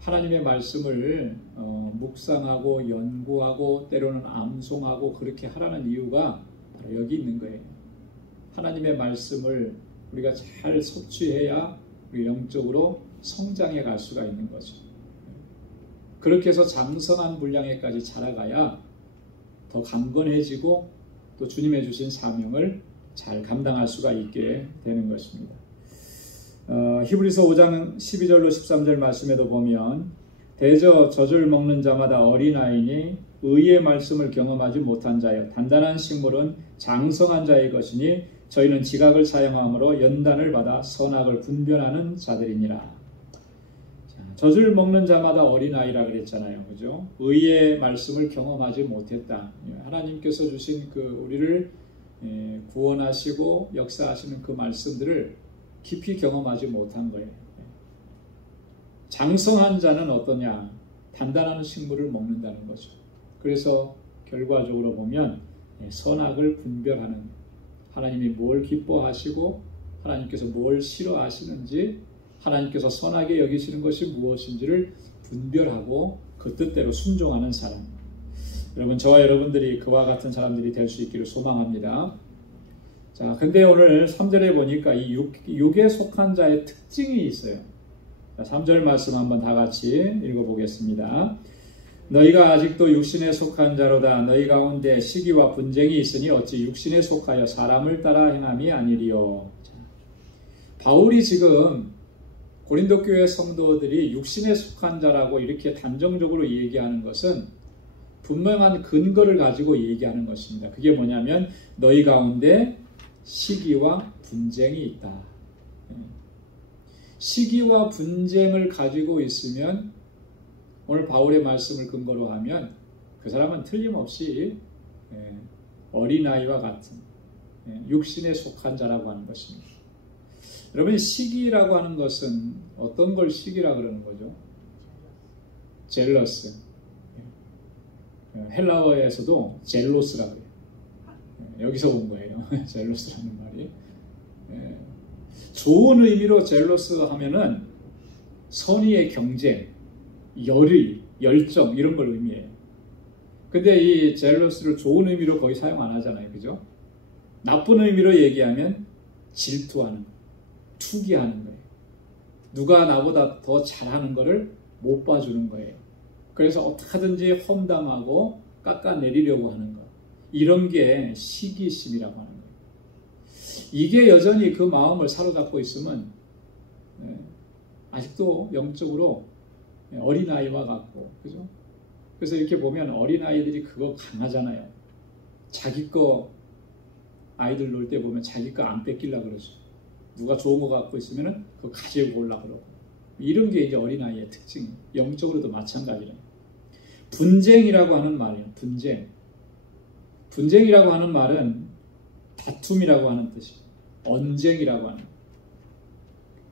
하나님의 말씀을 묵상하고 연구하고 때로는 암송하고 그렇게 하라는 이유가 바로 여기 있는 거예요. 하나님의 말씀을 우리가 잘 섭취해야 우리 영적으로 성장해 갈 수가 있는 거죠. 그렇게 해서 장성한 분량에까지 자라가야 더 강건해지고 또 주님의 주신 사명을 잘 감당할 수가 있게 되는 것입니다. 히브리서 5장 12절로 13절 말씀에도 보면 대저 젖을 먹는 자마다 어린아이니 의의 말씀을 경험하지 못한 자여 단단한 식물은 장성한 자의 것이니 저희는 지각을 사용함으로 연단을 받아 선악을 분별하는 자들이니라. 젖을 먹는 자마다 어린아이라 그랬잖아요. 그죠? 의의 말씀을 경험하지 못했다. 하나님께서 주신 그 우리를 구원하시고 역사하시는 그 말씀들을 깊이 경험하지 못한 거예요. 장성한 자는 어떠냐? 단단한 식물을 먹는다는 거죠. 그래서 결과적으로 보면 선악을 분별하는, 하나님이 뭘 기뻐하시고 하나님께서 뭘 싫어하시는지, 하나님께서 선하게 여기시는 것이 무엇인지를 분별하고 그 뜻대로 순종하는 사람. 여러분, 저와 여러분들이 그와 같은 사람들이 될 수 있기를 소망합니다. 자, 근데 오늘 3절에 보니까 이 육에 속한 자의 특징이 있어요. 자, 3절 말씀 한번 다 같이 읽어보겠습니다. 너희가 아직도 육신에 속한 자로다. 너희 가운데 시기와 분쟁이 있으니 어찌 육신에 속하여 사람을 따라 행함이 아니리요. 바울이 지금 고린도 교회 성도들이 육신에 속한 자라고 이렇게 단정적으로 얘기하는 것은 분명한 근거를 가지고 얘기하는 것입니다. 그게 뭐냐면 너희 가운데 시기와 분쟁이 있다. 시기와 분쟁을 가지고 있으면 오늘 바울의 말씀을 근거로 하면 그 사람은 틀림없이 어린아이와 같은 육신에 속한 자라고 하는 것입니다. 여러분, 시기라고 하는 것은 어떤 걸 시기라 그러는 거죠? 젤러스. 헬라어에서도 젤로스라고 해요. 여기서 온 거예요. 젤로스라는 말이. 좋은 의미로 젤로스 하면은 선의의 경쟁, 열의, 열정 이런 걸 의미해요. 근데 이 젤러스를 좋은 의미로 거의 사용 안 하잖아요. 그죠? 나쁜 의미로 얘기하면 질투하는 거, 투기하는 거예요. 누가 나보다 더 잘하는 거를 못 봐주는 거예요. 그래서 어떻게든지 험담하고 깎아내리려고 하는 것. 이런 게 시기심이라고 하는 거예요. 이게 여전히 그 마음을 사로잡고 있으면 아직도 영적으로 어린아이와 같고, 그죠? 그래서 이렇게 보면 어린아이들이 그거 강하잖아요. 자기 거 아이들 놀 때 보면 자기 거 안 뺏기려고 그러죠. 누가 좋은 거 갖고 있으면 그거 가지고 오려고 그러고. 이런 게 이제 어린아이의 특징이에요. 영적으로도 마찬가지예요. 분쟁이라고 하는 말이에요. 분쟁. 분쟁이라고 하는 말은 다툼이라고 하는 뜻이에요. 언쟁이라고 하는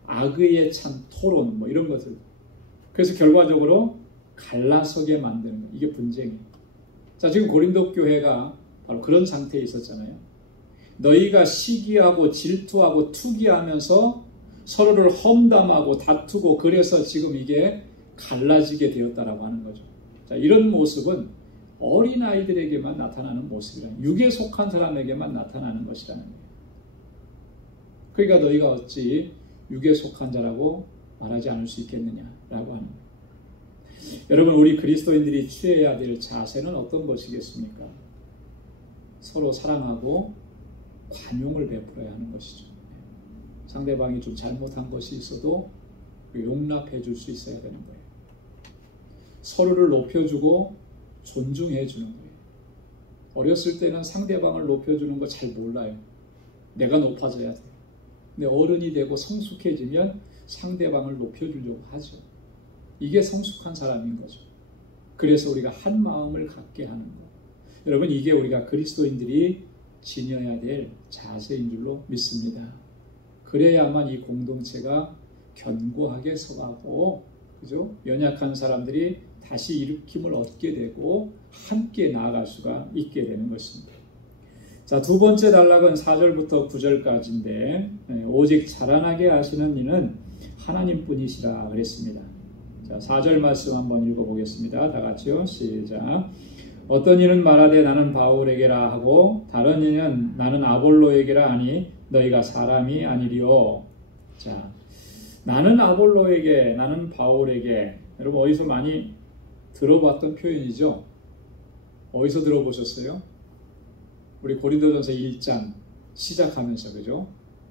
악의에 찬 토론 뭐 이런 것들. 그래서 결과적으로 갈라서게 만드는 거예요. 이게 분쟁이에요. 자, 지금 고린도 교회가 바로 그런 상태에 있었잖아요. 너희가 시기하고 질투하고 투기하면서 서로를 험담하고 다투고 그래서 지금 이게 갈라지게 되었다라고 하는 거죠. 자, 이런 모습은 어린아이들에게만 나타나는 모습이라는, 육에 속한 사람에게만 나타나는 것이라는 거예요. 그러니까 너희가 어찌 육에 속한 자라고 말하지 않을 수 있겠느냐라고 하는 거예요. 여러분, 우리 그리스도인들이 취해야 될 자세는 어떤 것이겠습니까? 서로 사랑하고 관용을 베풀어야 하는 것이죠. 상대방이 좀 잘못한 것이 있어도 용납해 줄 수 있어야 되는 거예요. 서로를 높여주고 존중해 주는 거예요. 어렸을 때는 상대방을 높여주는 거 잘 몰라요. 내가 높아져야 돼요. 근데 어른이 되고 성숙해지면 상대방을 높여주려고 하죠. 이게 성숙한 사람인 거죠. 그래서 우리가 한 마음을 갖게 하는 거. 여러분, 이게 우리가 그리스도인들이 지녀야 될 자세인 줄로 믿습니다. 그래야만 이 공동체가 견고하게 서가고, 그죠? 연약한 사람들이 다시 일으킴을 얻게 되고 함께 나아갈 수가 있게 되는 것입니다. 자, 두 번째 단락은 4절부터 9절까지인데 오직 자라나게 하시는 이는 하나님뿐이시라 그랬습니다. 자, 4절 말씀 한번 읽어보겠습니다. 다 같이요. 시작. 어떤 이는 말하되 나는 바울에게라 하고 다른 이는 나는 아볼로에게라 하니 너희가 사람이 아니리요. 자, 나는 아볼로에게, 나는 바울에게. 여러분, 어디서 많이 들어봤던 표현이죠? 어디서 들어보셨어요? 우리 고린도전서 1장 시작하면서, 그죠?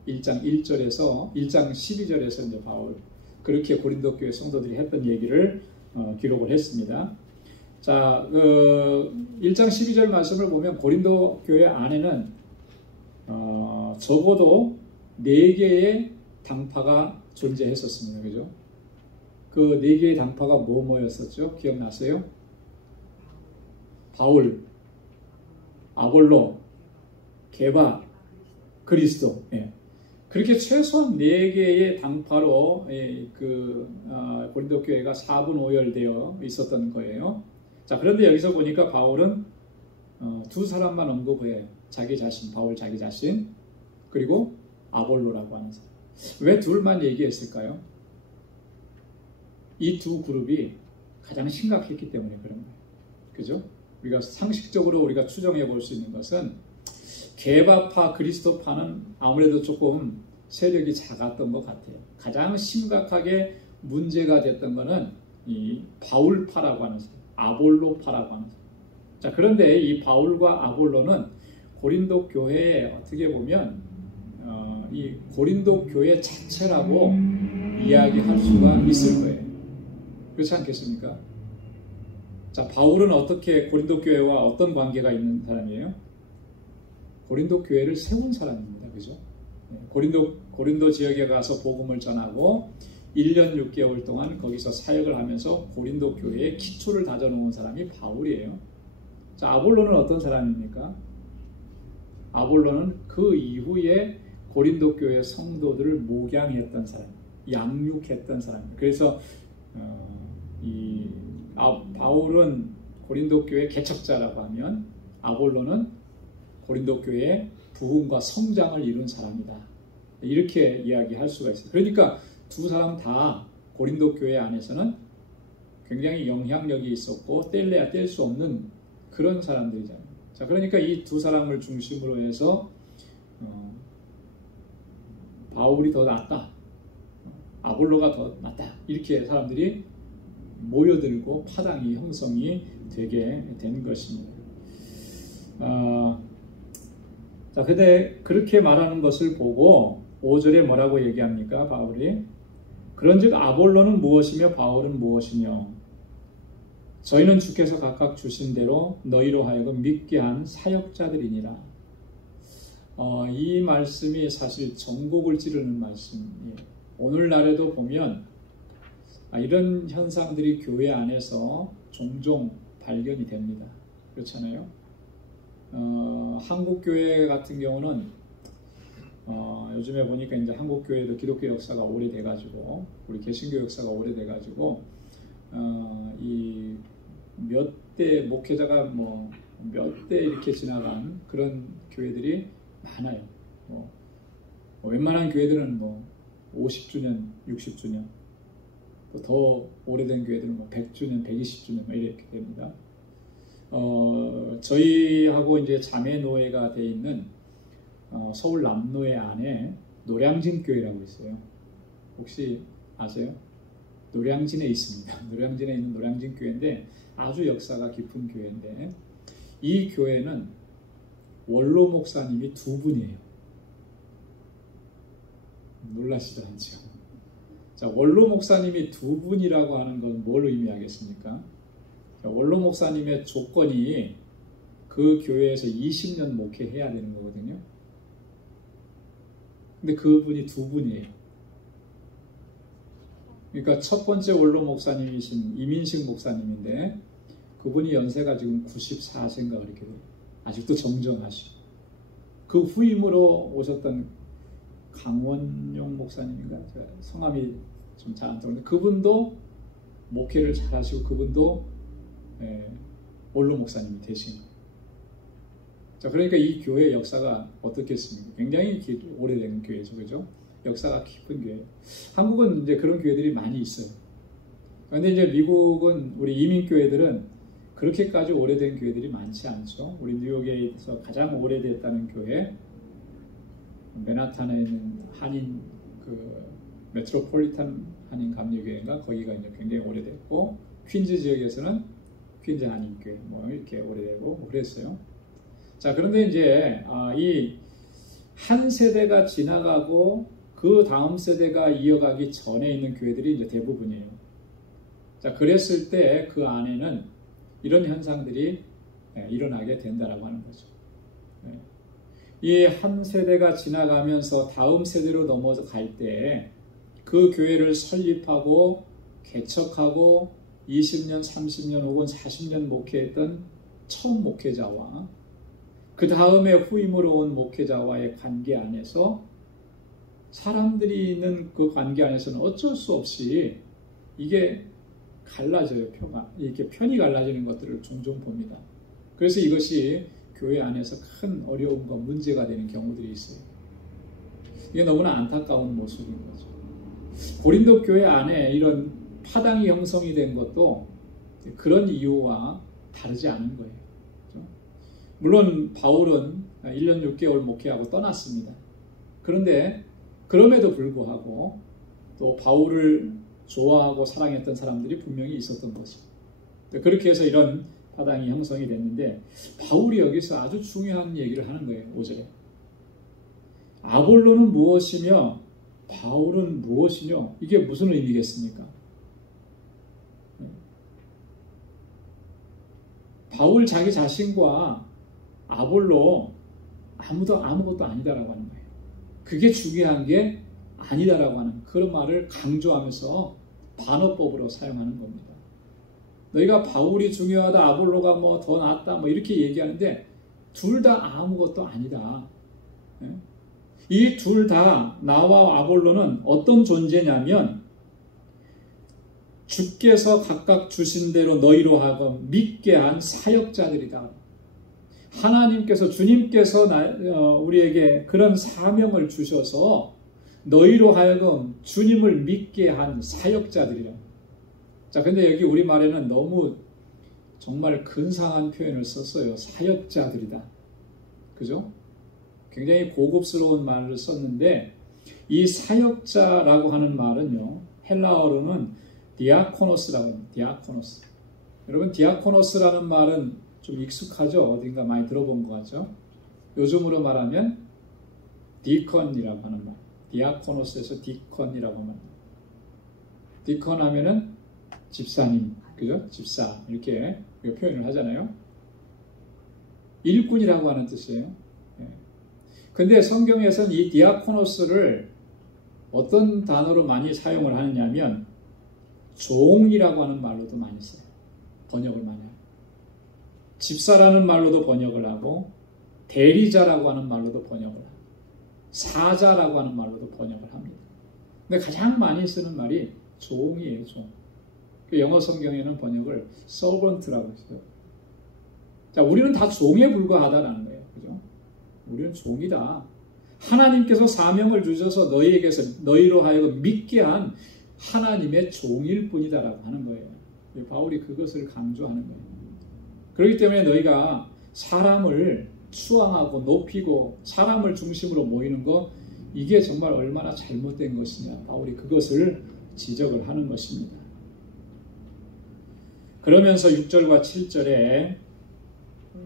1장 1절에서 1장 12절에서 이제 바울, 그렇게 고린도 교회 성도들이 했던 얘기를 기록을 했습니다. 자, 1장 12절 말씀을 보면 고린도 교회 안에는 적어도 4개의 당파가 존재했었습니다. 그죠? 그 4개의 당파가 뭐였었죠? 기억나세요? 바울, 아볼로, 게바, 그리스도. 예. 그렇게 최소한 4개의 당파로 고린도 교회가 4분 5열되어 있었던 거예요. 자, 그런데 여기서 보니까 바울은 두 사람만 언급해요. 자기 자신, 바울 자기 자신, 그리고 아볼로라고 하는 사람. 왜 둘만 얘기했을까요? 이 두 그룹이 가장 심각했기 때문에 그런 거예요. 그죠? 우리가 상식적으로 우리가 추정해 볼 수 있는 것은 게바파, 그리스도파는 아무래도 조금 세력이 작았던 것 같아요. 가장 심각하게 문제가 됐던 것은 이 바울파라고 하는 사람. 아볼로파라고 하는 사람. 자, 그런데 이 바울과 아볼로는 고린도 교회에 어떻게 보면 이 고린도 교회 자체라고 이야기할 수가 있을 거예요. 그렇지 않겠습니까? 자, 바울은 어떻게 고린도 교회와 어떤 관계가 있는 사람이에요? 고린도 교회를 세운 사람입니다. 그죠? 고린도 지역에 가서 복음을 전하고 1년 6개월 동안 거기서 사역을 하면서 고린도 교회의 기초를 다져놓은 사람이 바울이에요. 자, 아볼로는 어떤 사람입니까? 아볼로는 그 이후에 고린도 교회 성도들을 목양했던 사람, 양육했던 사람입니다. 그래서 바울은 고린도 교회 개척자라고 하면 아볼로는 고린도 교회의 부흥과 성장을 이룬 사람이다. 이렇게 이야기할 수가 있어요. 그러니까 두 사람 다 고린도 교회 안에서는 굉장히 영향력이 있었고 뗄래야 뗄 수 없는 그런 사람들이잖아요. 자, 그러니까 이 두 사람을 중심으로 해서 바울이 더 낫다, 아볼로가 더 낫다, 이렇게 사람들이 모여들고 파당이 형성이 되게 된 것입니다. 자, 근데 그렇게 말하는 것을 보고 5절에 뭐라고 얘기합니까? 바울이 그런즉 아볼로는 무엇이며 바울은 무엇이며 저희는 주께서 각각 주신 대로 너희로 하여금 믿게 한 사역자들이니라. 이 말씀이 사실 전곡을 찌르는 말씀이에요. 오늘날에도 보면 이런 현상들이 교회 안에서 종종 발견이 됩니다. 그렇잖아요. 한국 교회 같은 경우는 요즘에 보니까 이제 한국 교회도 기독교 역사가 오래돼가지고 우리 개신교 역사가 오래돼가지고 이 몇 대 목회자가 몇 대 이렇게 지나간 그런 교회들이 많아요. 웬만한 교회들은 50주년, 60주년, 더 오래된 교회들은 100주년, 120주년 이렇게 됩니다. 저희하고 이제 자매 노회가 돼 있는 서울 남노회 안에 노량진 교회라고 있어요. 혹시 아세요? 노량진에 있습니다. 노량진에 있는 노량진 교회인데 아주 역사가 깊은 교회인데 이 교회는 원로 목사님이 두 분이에요. 놀라시지 않죠? 자, 원로 목사님이 두 분이라고 하는 건 뭘 의미하겠습니까? 원로 목사님의 조건이 그 교회에서 20년 목회해야 되는 거거든요. 근데 그분이 두 분이에요. 그러니까 첫 번째 원로 목사님이신 이민식 목사님인데 그분이 연세가 지금 94세인가 그렇게 돼요. 아직도 정정하시고 그 후임으로 오셨던 강원용 목사님인가 성함이 좀 잘 안 떠오르는데 그분도 목회를 잘 하시고 그분도 원로 목사님이 되신 거예요. 자, 그러니까 이 교회의 역사가 어떻겠습니까? 굉장히 오래된 교회죠, 그죠? 역사가 깊은 교회. 한국은 이제 그런 교회들이 많이 있어요. 그런데 이제 미국은 우리 이민교회들은 그렇게까지 오래된 교회들이 많지 않죠. 우리 뉴욕에서 가장 오래됐다는 교회, 맨하탄에 있는 한인 메트로폴리탄 한인 감리교회인가 거기가 이제 굉장히 오래됐고 퀸즈 지역에서는 퀸즈 한인교회 이렇게 오래되고 그랬어요. 자, 그런데 이제 이 한 세대가 지나가고 그 다음 세대가 이어가기 전에 있는 교회들이 이제 대부분이에요. 자, 그랬을 때 그 안에는 이런 현상들이 일어나게 된다라고 하는 거죠. 이 한 세대가 지나가면서 다음 세대로 넘어갈 때 그 교회를 설립하고 개척하고 20년, 30년 혹은 40년 목회했던 처음 목회자와 그 다음에 후임으로 온 목회자와의 관계 안에서 사람들이 있는 그 관계 안에서는 어쩔 수 없이 이게 갈라져요. 이렇게 편이 갈라지는 것들을 종종 봅니다. 그래서 이것이 교회 안에서 큰 어려움과 문제가 되는 경우들이 있어요. 이게 너무나 안타까운 모습인 거죠. 고린도 교회 안에 이런 파당이 형성이 된 것도 그런 이유와 다르지 않은 거예요. 그렇죠? 물론 바울은 1년 6개월 목회하고 떠났습니다. 그런데 그럼에도 불구하고 또 바울을 좋아하고 사랑했던 사람들이 분명히 있었던 것이죠. 그렇게 해서 이런 파당이 형성이 됐는데 바울이 여기서 아주 중요한 얘기를 하는 거예요. 5절에. 아볼로는 무엇이며 바울은 무엇이며 이게 무슨 의미겠습니까? 바울 자기 자신과 아볼로 아무것도 아니다라고 하는 거예요. 그게 중요한 게 아니다라고 하는 그런 말을 강조하면서 반어법으로 사용하는 겁니다. 너희가 바울이 중요하다, 아볼로가 뭐 더 낫다, 뭐 이렇게 얘기하는데 둘 다 아무것도 아니다. 이 둘 다 나와 아볼로는 어떤 존재냐면 주께서 각각 주신 대로 너희로 하여금 믿게 한 사역자들이다. 하나님께서 주님께서 우리에게 그런 사명을 주셔서 너희로 하여금 주님을 믿게 한 사역자들이라. 자, 근데 여기 우리말에는 너무 정말 근사한 표현을 썼어요. 사역자들이다. 그죠? 굉장히 고급스러운 말을 썼는데 이 사역자라고 하는 말은요. 헬라어로는 디아코노스라고 합니다. 디아코노스. 여러분 디아코노스라는 말은 좀 익숙하죠? 어딘가 많이 들어본 것 같죠? 요즘으로 말하면 디컨이라고 하는 말. 디아코노스에서 디컨이라고 합니다. 디컨 하면은 집사님, 그죠? 집사 이렇게 표현을 하잖아요. 일꾼이라고 하는 뜻이에요. 근데 성경에서는 이 디아코노스를 어떤 단어로 많이 사용을 하느냐면 종이라고 하는 말로도 많이 써요. 번역을 많이 해요. 집사라는 말로도 번역을 하고 대리자라고 하는 말로도 번역을 하고 사자라고 하는 말로도 번역을 합니다. 근데 가장 많이 쓰는 말이 종이에요. 종. 영어 성경에는 번역을 servant라고 했어요. 자, 우리는 다 종에 불과하다라는 거예요. 그죠? 우리는 종이다. 하나님께서 사명을 주셔서 너희로 하여금 믿게 한 하나님의 종일 뿐이다라고 하는 거예요. 바울이 그것을 강조하는 거예요. 그렇기 때문에 너희가 사람을 추앙하고 높이고 사람을 중심으로 모이는 거 이게 정말 얼마나 잘못된 것이냐. 바울이 그것을 지적을 하는 것입니다. 그러면서 6절과 7절에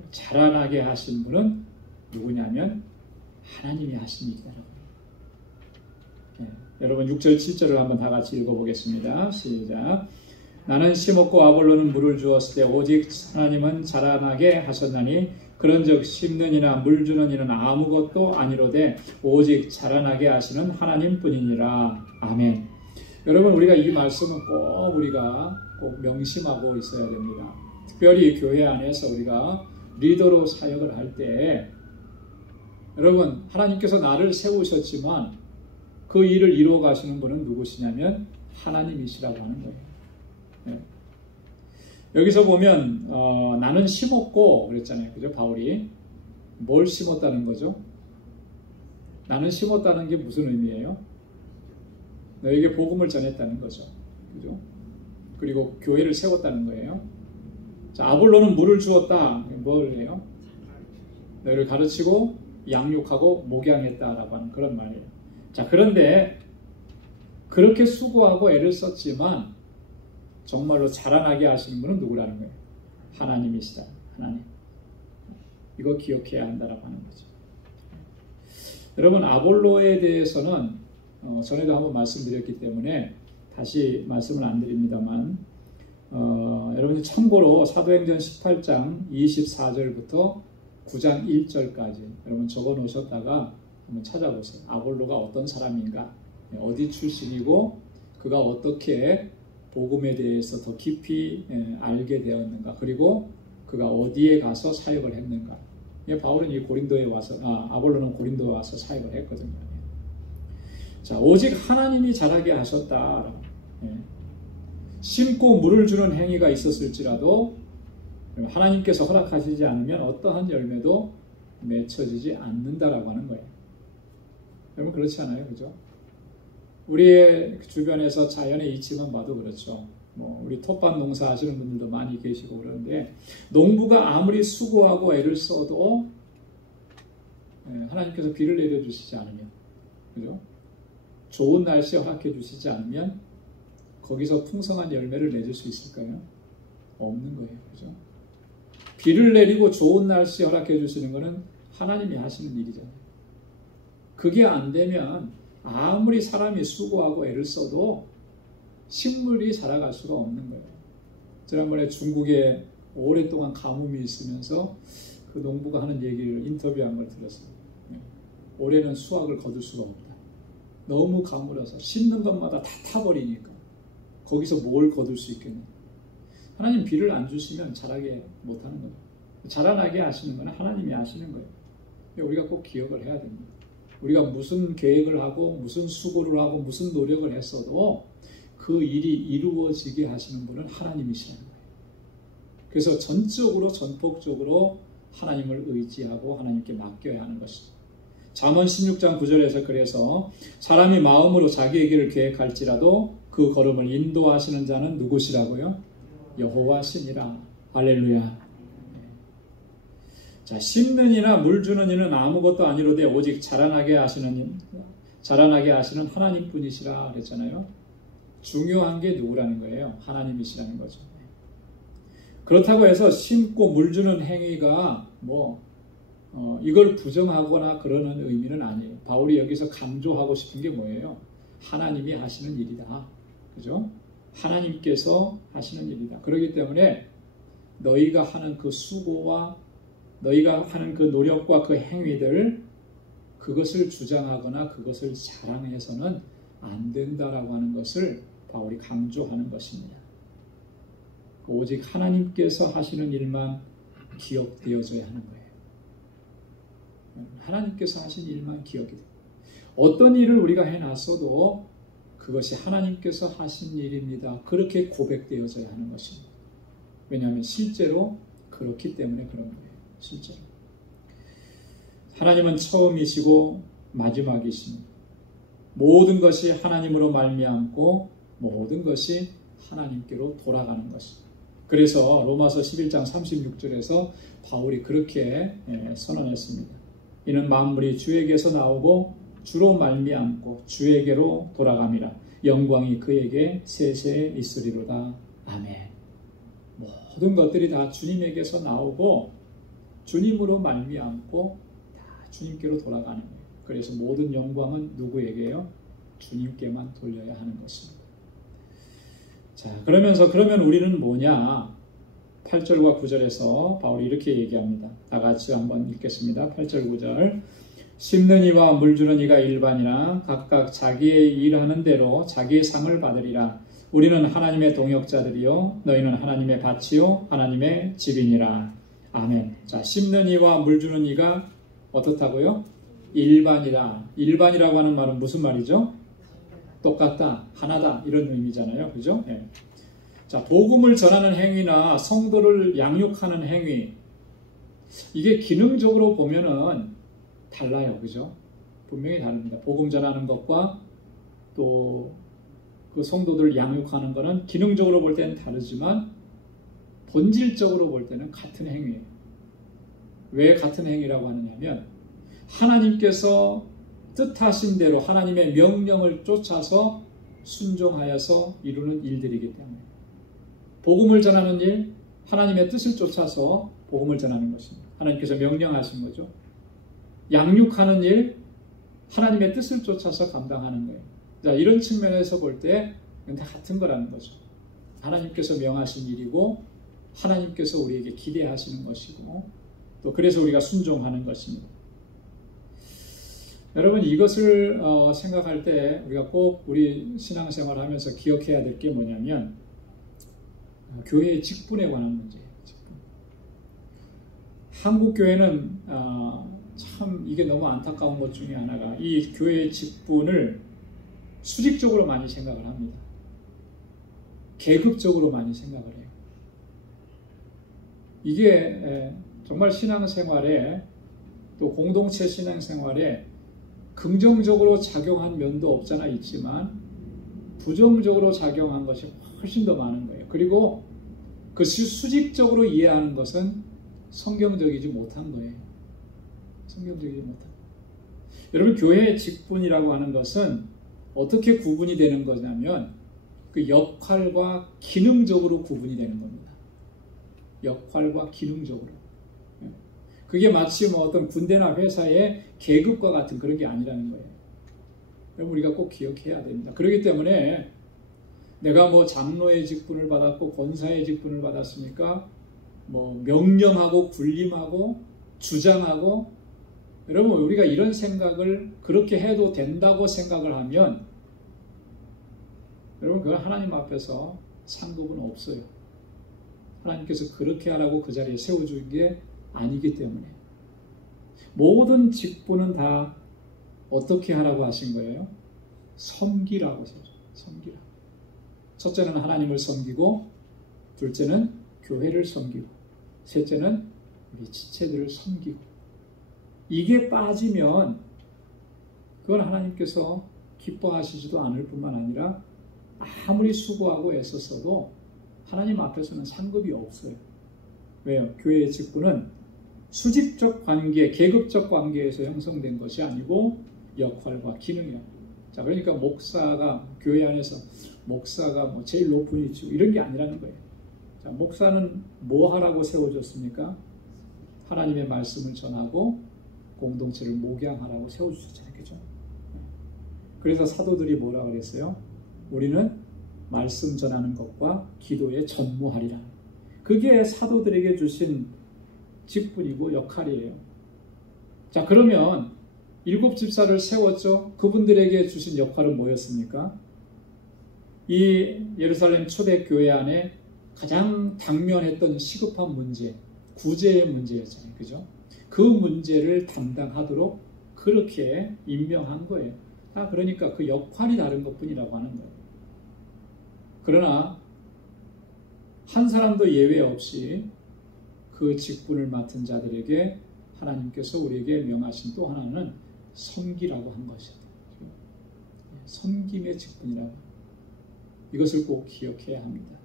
자라나게 하신 분은 누구냐면 하나님이 하십니다. 여러분 6절 7절을 한번 다 같이 읽어보겠습니다. 시작. 나는 심었고 아볼로는 물을 주었을 때 오직 하나님은 자라나게 하셨나니 그런즉 심는 이나 물 주는 이는 아무것도 아니로되 오직 자라나게 하시는 하나님뿐이니라. 아멘. 여러분 우리가 이 말씀은 꼭 명심하고 있어야 됩니다. 특별히 교회 안에서 우리가 리더로 사역을 할 때 여러분 하나님께서 나를 세우셨지만 그 일을 이루어 가시는 분은 누구시냐면 하나님이시라고 하는 거예요. 네. 여기서 보면 나는 심었고 그랬잖아요. 그죠? 바울이 뭘 심었다는 거죠? 나는 심었다는 게 무슨 의미예요? 너에게 복음을 전했다는 거죠. 그죠? 그리고 교회를 세웠다는 거예요. 자, 아볼로는 물을 주었다. 뭘 해요? 너희를 가르치고 양육하고 목양했다라고 하는 그런 말이에요. 자, 그런데 그렇게 수고하고 애를 썼지만 정말로 자라나게 하시는 분은 누구라는 거예요? 하나님이시다. 하나님. 이거 기억해야 한다라고 하는 거죠. 여러분 아볼로에 대해서는 전에도 한번 말씀드렸기 때문에 다시 말씀을 안 드립니다만 여러분이 참고로 사도행전 18장 24절부터 9장 1절까지 여러분 적어 놓으셨다가 한번 찾아보세요. 아볼로가 어떤 사람인가, 어디 출신이고 그가 어떻게 복음에 대해서 더 깊이 알게 되었는가, 그리고 그가 어디에 가서 사역을 했는가. 바울은 이 고린도에 와서 아볼로는 고린도에 와서 사역을 했거든요. 자, 오직 하나님이 자라게 하셨다. 심고 물을 주는 행위가 있었을지라도 하나님께서 허락하시지 않으면 어떠한 열매도 맺혀지지 않는다라고 하는 거예요. 여러분 그렇지 않아요? 그죠? 우리의 주변에서 자연의 이치만 봐도 그렇죠. 우리 텃밭 농사 하시는 분들도 많이 계시고 그러는데 농부가 아무리 수고하고 애를 써도 하나님께서 비를 내려주시지 않으면, 그죠? 좋은 날씨에 허락해 주시지 않으면 거기서 풍성한 열매를 맺을 수 있을까요? 없는 거예요. 그죠? 비를 내리고 좋은 날씨 허락해 주시는 것은 하나님이 하시는 일이잖아요. 그게 안 되면 아무리 사람이 수고하고 애를 써도 식물이 자라갈 수가 없는 거예요. 지난번에 중국에 오랫동안 가뭄이 있으면서 그 농부가 하는 얘기를 인터뷰한 걸 들었어요. 올해는 수확을 거둘 수가 없다. 너무 가물어서 심는 것마다 다 타버리니까 거기서 뭘 거둘 수 있겠냐. 하나님 비를 안 주시면 자라게 못하는 거예요. 자라나게 하시는 건 하나님이 하시는 거예요. 우리가 꼭 기억을 해야 됩니다. 우리가 무슨 계획을 하고 무슨 수고를 하고 무슨 노력을 했어도 그 일이 이루어지게 하시는 분은 하나님이시라는 거예요. 그래서 전적으로 전폭적으로 하나님을 의지하고 하나님께 맡겨야 하는 것이죠. 잠언 16장 9절에서 그래서 사람이 마음으로 자기의 길을 계획할지라도 그 걸음을 인도하시는 자는 누구시라고요? 여호와시니라. 할렐루야. 자, 심는 이나 물 주는 이는 아무것도 아니로되 오직 자라나게 하시는 하나님뿐이시라 그랬잖아요. 중요한 게 누구라는 거예요? 하나님이시라는 거죠. 그렇다고 해서 심고 물 주는 행위가 이걸 부정하거나 그러는 의미는 아니에요. 바울이 여기서 강조하고 싶은 게 뭐예요? 하나님이 하시는 일이다. 그죠? 하나님께서 하시는 일이다. 그렇기 때문에 너희가 하는 그 수고와 너희가 하는 그 노력과 그 행위들, 그것을 주장하거나 그것을 자랑해서는 안 된다라고 하는 것을 바울이 강조하는 것입니다. 오직 하나님께서 하시는 일만 기억되어져야 하는 거예요. 하나님께서 하신 일만 기억이 돼요. 어떤 일을 우리가 해놨어도 그것이 하나님께서 하신 일입니다. 그렇게 고백되어져야 하는 것입니다. 왜냐하면 실제로 그렇기 때문에 그런 거예요. 실제로. 하나님은 처음이시고 마지막이십니다. 모든 것이 하나님으로 말미암고 모든 것이 하나님께로 돌아가는 것입니다. 그래서 로마서 11장 36절에서 바울이 그렇게 선언했습니다. 이는 만물이 주에게서 나오고 주로 말미암고 주에게로 돌아감이라. 영광이 그에게 세세에 있으리로다. 아멘. 모든 것들이 다 주님에게서 나오고 주님으로 말미암고 다 주님께로 돌아가는 거예요. 그래서 모든 영광은 누구에게요? 주님께만 돌려야 하는 것입니다. 자, 그러면 우리는 뭐냐? 8절과 9절에서 바울이 이렇게 얘기합니다. 다 같이 한번 읽겠습니다. 8절 9절. 심는 이와 물 주는 이가 일반이나 각각 자기의 일하는 대로 자기의 상을 받으리라. 우리는 하나님의 동역자들이요 너희는 하나님의 밭이요 하나님의 집이니라. 아멘. 자, 심는 이와 물 주는 이가 어떻다고요? 일반이라. 일반이라고 하는 말은 무슨 말이죠? 똑같다, 하나다 이런 의미잖아요. 그죠? 네. 자, 복음을 전하는 행위나 성도를 양육하는 행위, 이게 기능적으로 보면은 달라요. 그죠? 분명히 다릅니다. 복음 전하는 것과 또 그 성도들 양육하는 것은 기능적으로 볼 때는 다르지만 본질적으로 볼 때는 같은 행위예요. 왜 같은 행위라고 하느냐면 하나님께서 뜻하신 대로 하나님의 명령을 쫓아서 순종하여서 이루는 일들이기 때문에 복음을 전하는 일, 하나님의 뜻을 쫓아서 복음을 전하는 것입니다. 하나님께서 명령하신 거죠. 양육하는 일, 하나님의 뜻을 쫓아서 감당하는 거예요. 자, 이런 측면에서 볼 때 다 같은 거라는 거죠. 하나님께서 명하신 일이고 하나님께서 우리에게 기대하시는 것이고 또 그래서 우리가 순종하는 것입니다. 여러분, 이것을 생각할 때 우리가 꼭 우리 신앙생활을 하면서 기억해야 될 게 뭐냐면 교회의 직분에 관한 문제예요. 직분. 한국 교회는 참 이게 너무 안타까운 것 중에 하나가 이 교회의 직분을 수직적으로 많이 생각을 합니다. 계급적으로 많이 생각을 해요. 이게 정말 신앙생활에 또 공동체 신앙생활에 긍정적으로 작용한 면도 없잖아 있지만 부정적으로 작용한 것이 훨씬 더 많은 거예요. 그리고 그 수직적으로 이해하는 것은 성경적이지 못한 거예요. 성경적이지 못한 거예요. 여러분, 교회의 직분이라고 하는 것은 어떻게 구분이 되는 거냐면 그 역할과 기능적으로 구분이 되는 겁니다. 역할과 기능적으로. 그게 마치 뭐 어떤 군대나 회사의 계급과 같은 그런 게 아니라는 거예요. 여러분 우리가 꼭 기억해야 됩니다. 그렇기 때문에 내가 뭐 장로의 직분을 받았고 권사의 직분을 받았으니까 뭐 명령하고 군림하고 주장하고, 여러분 우리가 이런 생각을 그렇게 해도 된다고 생각을 하면 여러분 그건 하나님 앞에서 상급은 없어요. 하나님께서 그렇게 하라고 그 자리에 세워준 게 아니기 때문에. 모든 직분은 다 어떻게 하라고 하신 거예요? 섬기라고 하셨죠. 섬기라. 첫째는 하나님을 섬기고, 둘째는 교회를 섬기고, 셋째는 우리 지체들을 섬기고. 이게 빠지면 그건 하나님께서 기뻐하시지도 않을 뿐만 아니라 아무리 수고하고 애썼어도 하나님 앞에서는 상급이 없어요. 왜요? 교회의 직분은 수직적 관계, 계급적 관계에서 형성된 것이 아니고 역할과 기능이야. 자, 그러니까 목사가 교회 안에서 목사가 뭐 제일 높은 위치고 이런 게 아니라는 거예요. 자, 목사는 뭐 하라고 세워졌습니까? 하나님의 말씀을 전하고 공동체를 목양하라고 세워주셨잖아요. 그죠? 그래서 사도들이 뭐라 그랬어요? 우리는 말씀 전하는 것과 기도에 전무하리라. 그게 사도들에게 주신 직분이고 역할이에요. 자, 그러면 7 집사를 세웠죠. 그분들에게 주신 역할은 뭐였습니까? 이 예루살렘 초대교회 안에 가장 당면했던 시급한 문제, 구제의 문제였잖아요. 그죠? 그 문제를 담당하도록 그렇게 임명한 거예요. 그러니까 그 역할이 다른 것뿐이라고 하는 거예요. 그러나 한 사람도 예외 없이 그 직분을 맡은 자들에게 하나님께서 우리에게 명하신 또 하나는 섬기라고 한 것이다. 섬김의 직분이라고. 이것을 꼭 기억해야 합니다.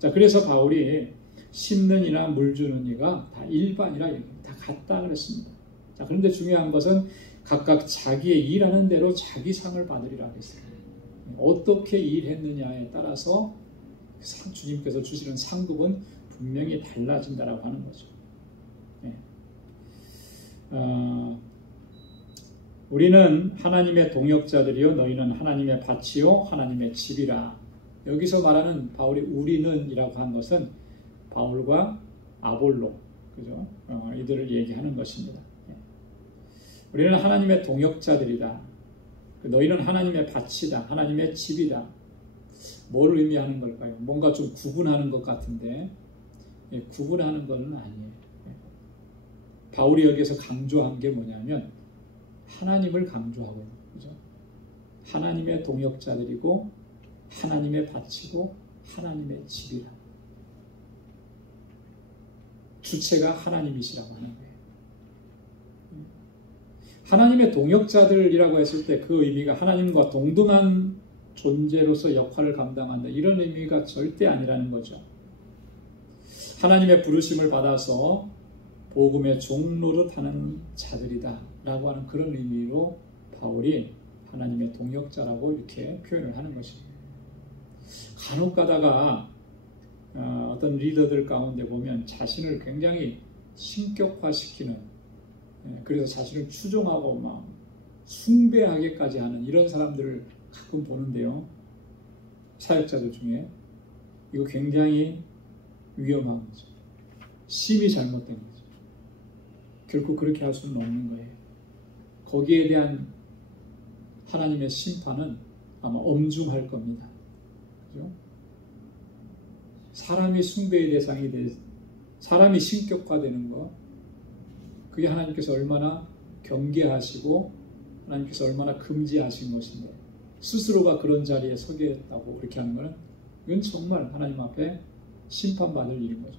자, 그래서 바울이 심는 이나 물 주는 이가 다 일반이라 다 같다 그랬습니다. 자, 그런데 중요한 것은 각각 자기의 일하는 대로 자기 상을 받으리라 했어요. 어떻게 일했느냐에 따라서 주님께서 주시는 상급은 분명히 달라진다라고 하는 거죠. 우리는 하나님의 동역자들이요 너희는 하나님의 밭이요 하나님의 집이라. 여기서 말하는 바울이 우리는 이라고 한 것은 바울과 아볼로, 그죠? 이들을 얘기하는 것입니다. 우리는 하나님의 동역자들이다. 너희는 하나님의 밭이다. 하나님의 집이다. 뭘 의미하는 걸까요? 뭔가 좀 구분하는 것 같은데 구분하는 것은 아니에요. 바울이 여기서 강조한 게 뭐냐면 하나님을 강조하고 있는 거죠. 하나님의 동역자들이고 하나님의 밭이고 하나님의 집이라. 주체가 하나님이시라고 하는 거예요. 하나님의 동역자들이라고 했을 때 그 의미가 하나님과 동등한 존재로서 역할을 감당한다, 이런 의미가 절대 아니라는 거죠. 하나님의 부르심을 받아서 복음의 종로를 하는 자들이다 라고 하는 그런 의미로 바울이 하나님의 동역자라고 이렇게 표현을 하는 것입니다. 간혹 가다가 어떤 리더들 가운데 보면 자신을 굉장히 신격화시키는, 그래서 자신을 추종하고 막 숭배하게까지 하는 이런 사람들을 가끔 보는데요. 사역자들 중에 이거 굉장히 위험한 거죠. 심히 잘못된 거죠. 결코 그렇게 할 수는 없는 거예요. 거기에 대한 하나님의 심판은 아마 엄중할 겁니다. 그죠? 사람이 숭배의 대상이 사람이 신격화되는 것, 그게 하나님께서 얼마나 경계하시고 하나님께서 얼마나 금지하신 것인데 스스로가 그런 자리에 서게 했다고 그렇게 하는 것은 이건 정말 하나님 앞에 심판받을 일인 거죠.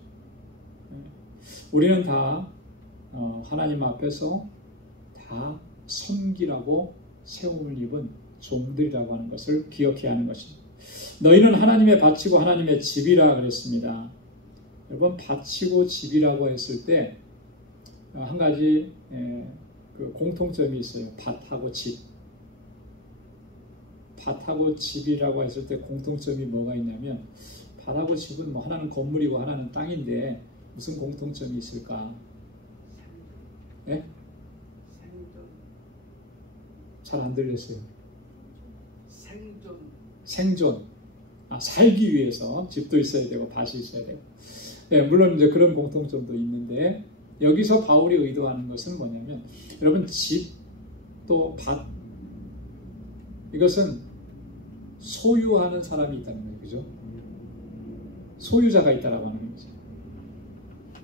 우리는 다 하나님 앞에서 다 섬기라고 세움을 입은 종들이라고 하는 것을 기억해야 하는 것입니다. 너희는 하나님의 밭이고 하나님의 집이라 그랬습니다. 여러분, 밭이고 집이라고 했을 때 한 가지 그 공통점이 있어요. 밭하고 집. 밭하고 집이라고 했을 때 공통점이 뭐가 있냐면, 밭하고 집은 뭐 하나는 건물이고 하나는 땅인데 무슨 공통점이 있을까? 네? 잘 안 들렸어요. 생존. 살기 위해서 집도 있어야 되고 밭이 있어야 되고. 네, 물론 이제 그런 공통점도 있는데 여기서 바울이 의도하는 것은 뭐냐면 여러분 집 또 밭 이것은 소유하는 사람이 있다는 거예요. 그죠? 소유자가 있다라고 하는 거죠.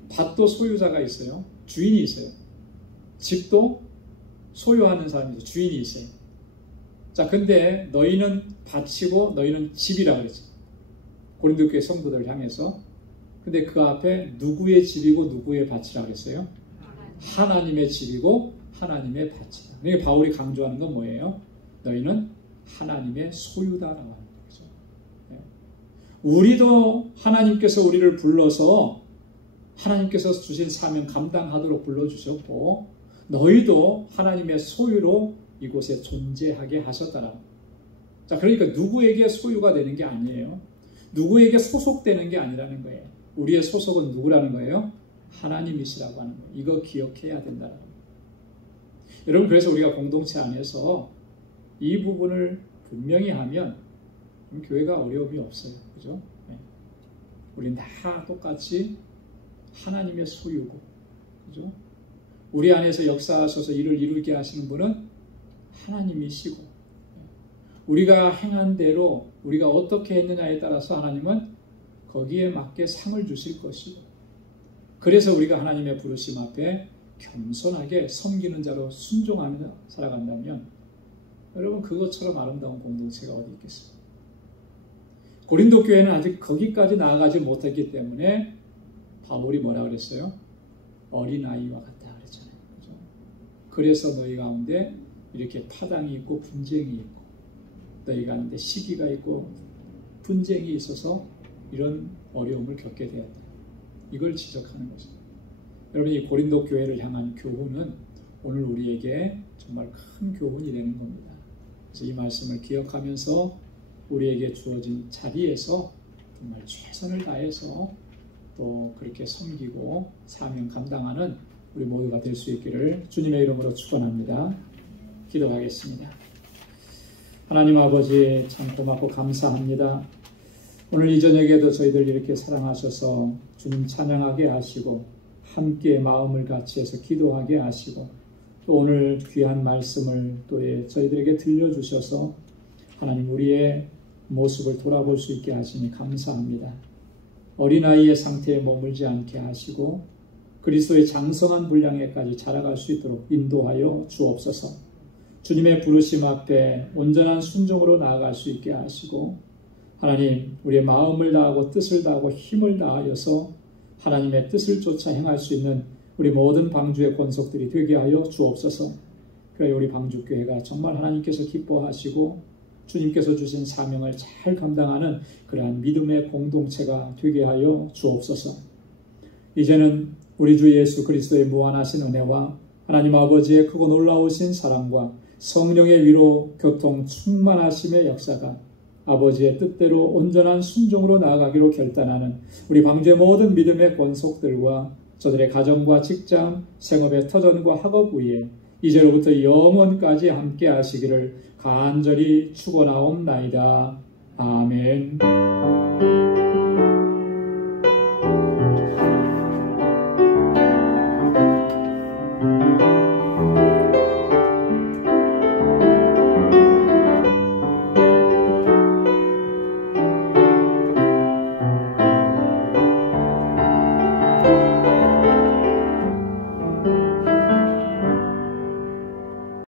밭도 소유자가 있어요. 주인이 있어요. 집도 소유하는 사람이 있어요. 주인이 있어요. 자, 근데 너희는 밭이고 너희는 집이라고 그랬죠. 고린도 교회 성도들 향해서. 근데 그 앞에 누구의 집이고 누구의 밭이라고 그랬어요? 하나님의 집이고 하나님의 밭이다. 그러니까 바울이 강조하는 건 뭐예요? 너희는 하나님의 소유다라고 하는 거죠. 우리도 하나님께서 우리를 불러서 하나님께서 주신 사명 감당하도록 불러주셨고 너희도 하나님의 소유로 이곳에 존재하게 하셨다라고. 자, 그러니까 누구에게 소유가 되는 게 아니에요. 누구에게 소속되는 게 아니라는 거예요. 우리의 소속은 누구라는 거예요? 하나님이시라고 하는 거예요. 이거 기억해야 된다라는 거예요. 여러분, 그래서 우리가 공동체 안에서 이 부분을 분명히 하면 교회가 어려움이 없어요. 그죠? 네. 우린 다 똑같이 하나님의 소유고, 그죠? 우리 안에서 역사하셔서 일을 이루게 하시는 분은 하나님이시고, 우리가 행한 대로 우리가 어떻게 했느냐에 따라서 하나님은 거기에 맞게 상을 주실 것이고, 그래서 우리가 하나님의 부르심 앞에 겸손하게 섬기는 자로 순종하며 살아간다면 여러분 그것처럼 아름다운 공동체가 어디 있겠어요? 고린도 교회는 아직 거기까지 나아가지 못했기 때문에 바울이 뭐라 그랬어요? 어린아이와 같다 그랬잖아요. 그죠? 그래서 너희 가운데 이렇게 파당이 있고 분쟁이 있고 너희 가운데 시기가 있고 분쟁이 있어서 이런 어려움을 겪게 되었다. 이걸 지적하는 거죠. 여러분, 이 고린도 교회를 향한 교훈은 오늘 우리에게 정말 큰 교훈이 되는 겁니다. 그래서 이 말씀을 기억하면서 우리에게 주어진 자리에서 정말 최선을 다해서 또 그렇게 섬기고 사명 감당하는 우리 모두가 될 수 있기를 주님의 이름으로 축원합니다. 기도하겠습니다. 하나님 아버지, 참 고맙고 감사합니다. 오늘 이 저녁에도 저희들 이렇게 사랑하셔서 주님 찬양하게 하시고 함께 마음을 같이 해서 기도하게 하시고 또 오늘 귀한 말씀을 또 저희들에게 들려주셔서 하나님 우리의 모습을 돌아볼 수 있게 하시니 감사합니다. 어린아이의 상태에 머물지 않게 하시고 그리스도의 장성한 분량에까지 자라갈 수 있도록 인도하여 주옵소서. 주님의 부르심 앞에 온전한 순종으로 나아갈 수 있게 하시고 하나님 우리의 마음을 다하고 뜻을 다하고 힘을 다하여서 하나님의 뜻을 쫓아 행할 수 있는 우리 모든 방주의 권속들이 되게 하여 주옵소서. 그래 우리 방주교회가 정말 하나님께서 기뻐하시고 주님께서 주신 사명을 잘 감당하는 그러한 믿음의 공동체가 되게 하여 주옵소서. 이제는 우리 주 예수 그리스도의 무한하신 은혜와 하나님 아버지의 크고 놀라우신 사랑과 성령의 위로 교통 충만하심의 역사가 아버지의 뜻대로 온전한 순종으로 나아가기로 결단하는 우리 방주의 모든 믿음의 권속들과 저들의 가정과 직장, 생업의 터전과 학업 위에 이제로부터 영원까지 함께 하시기를 간절히 축원하옵나이다. 아멘.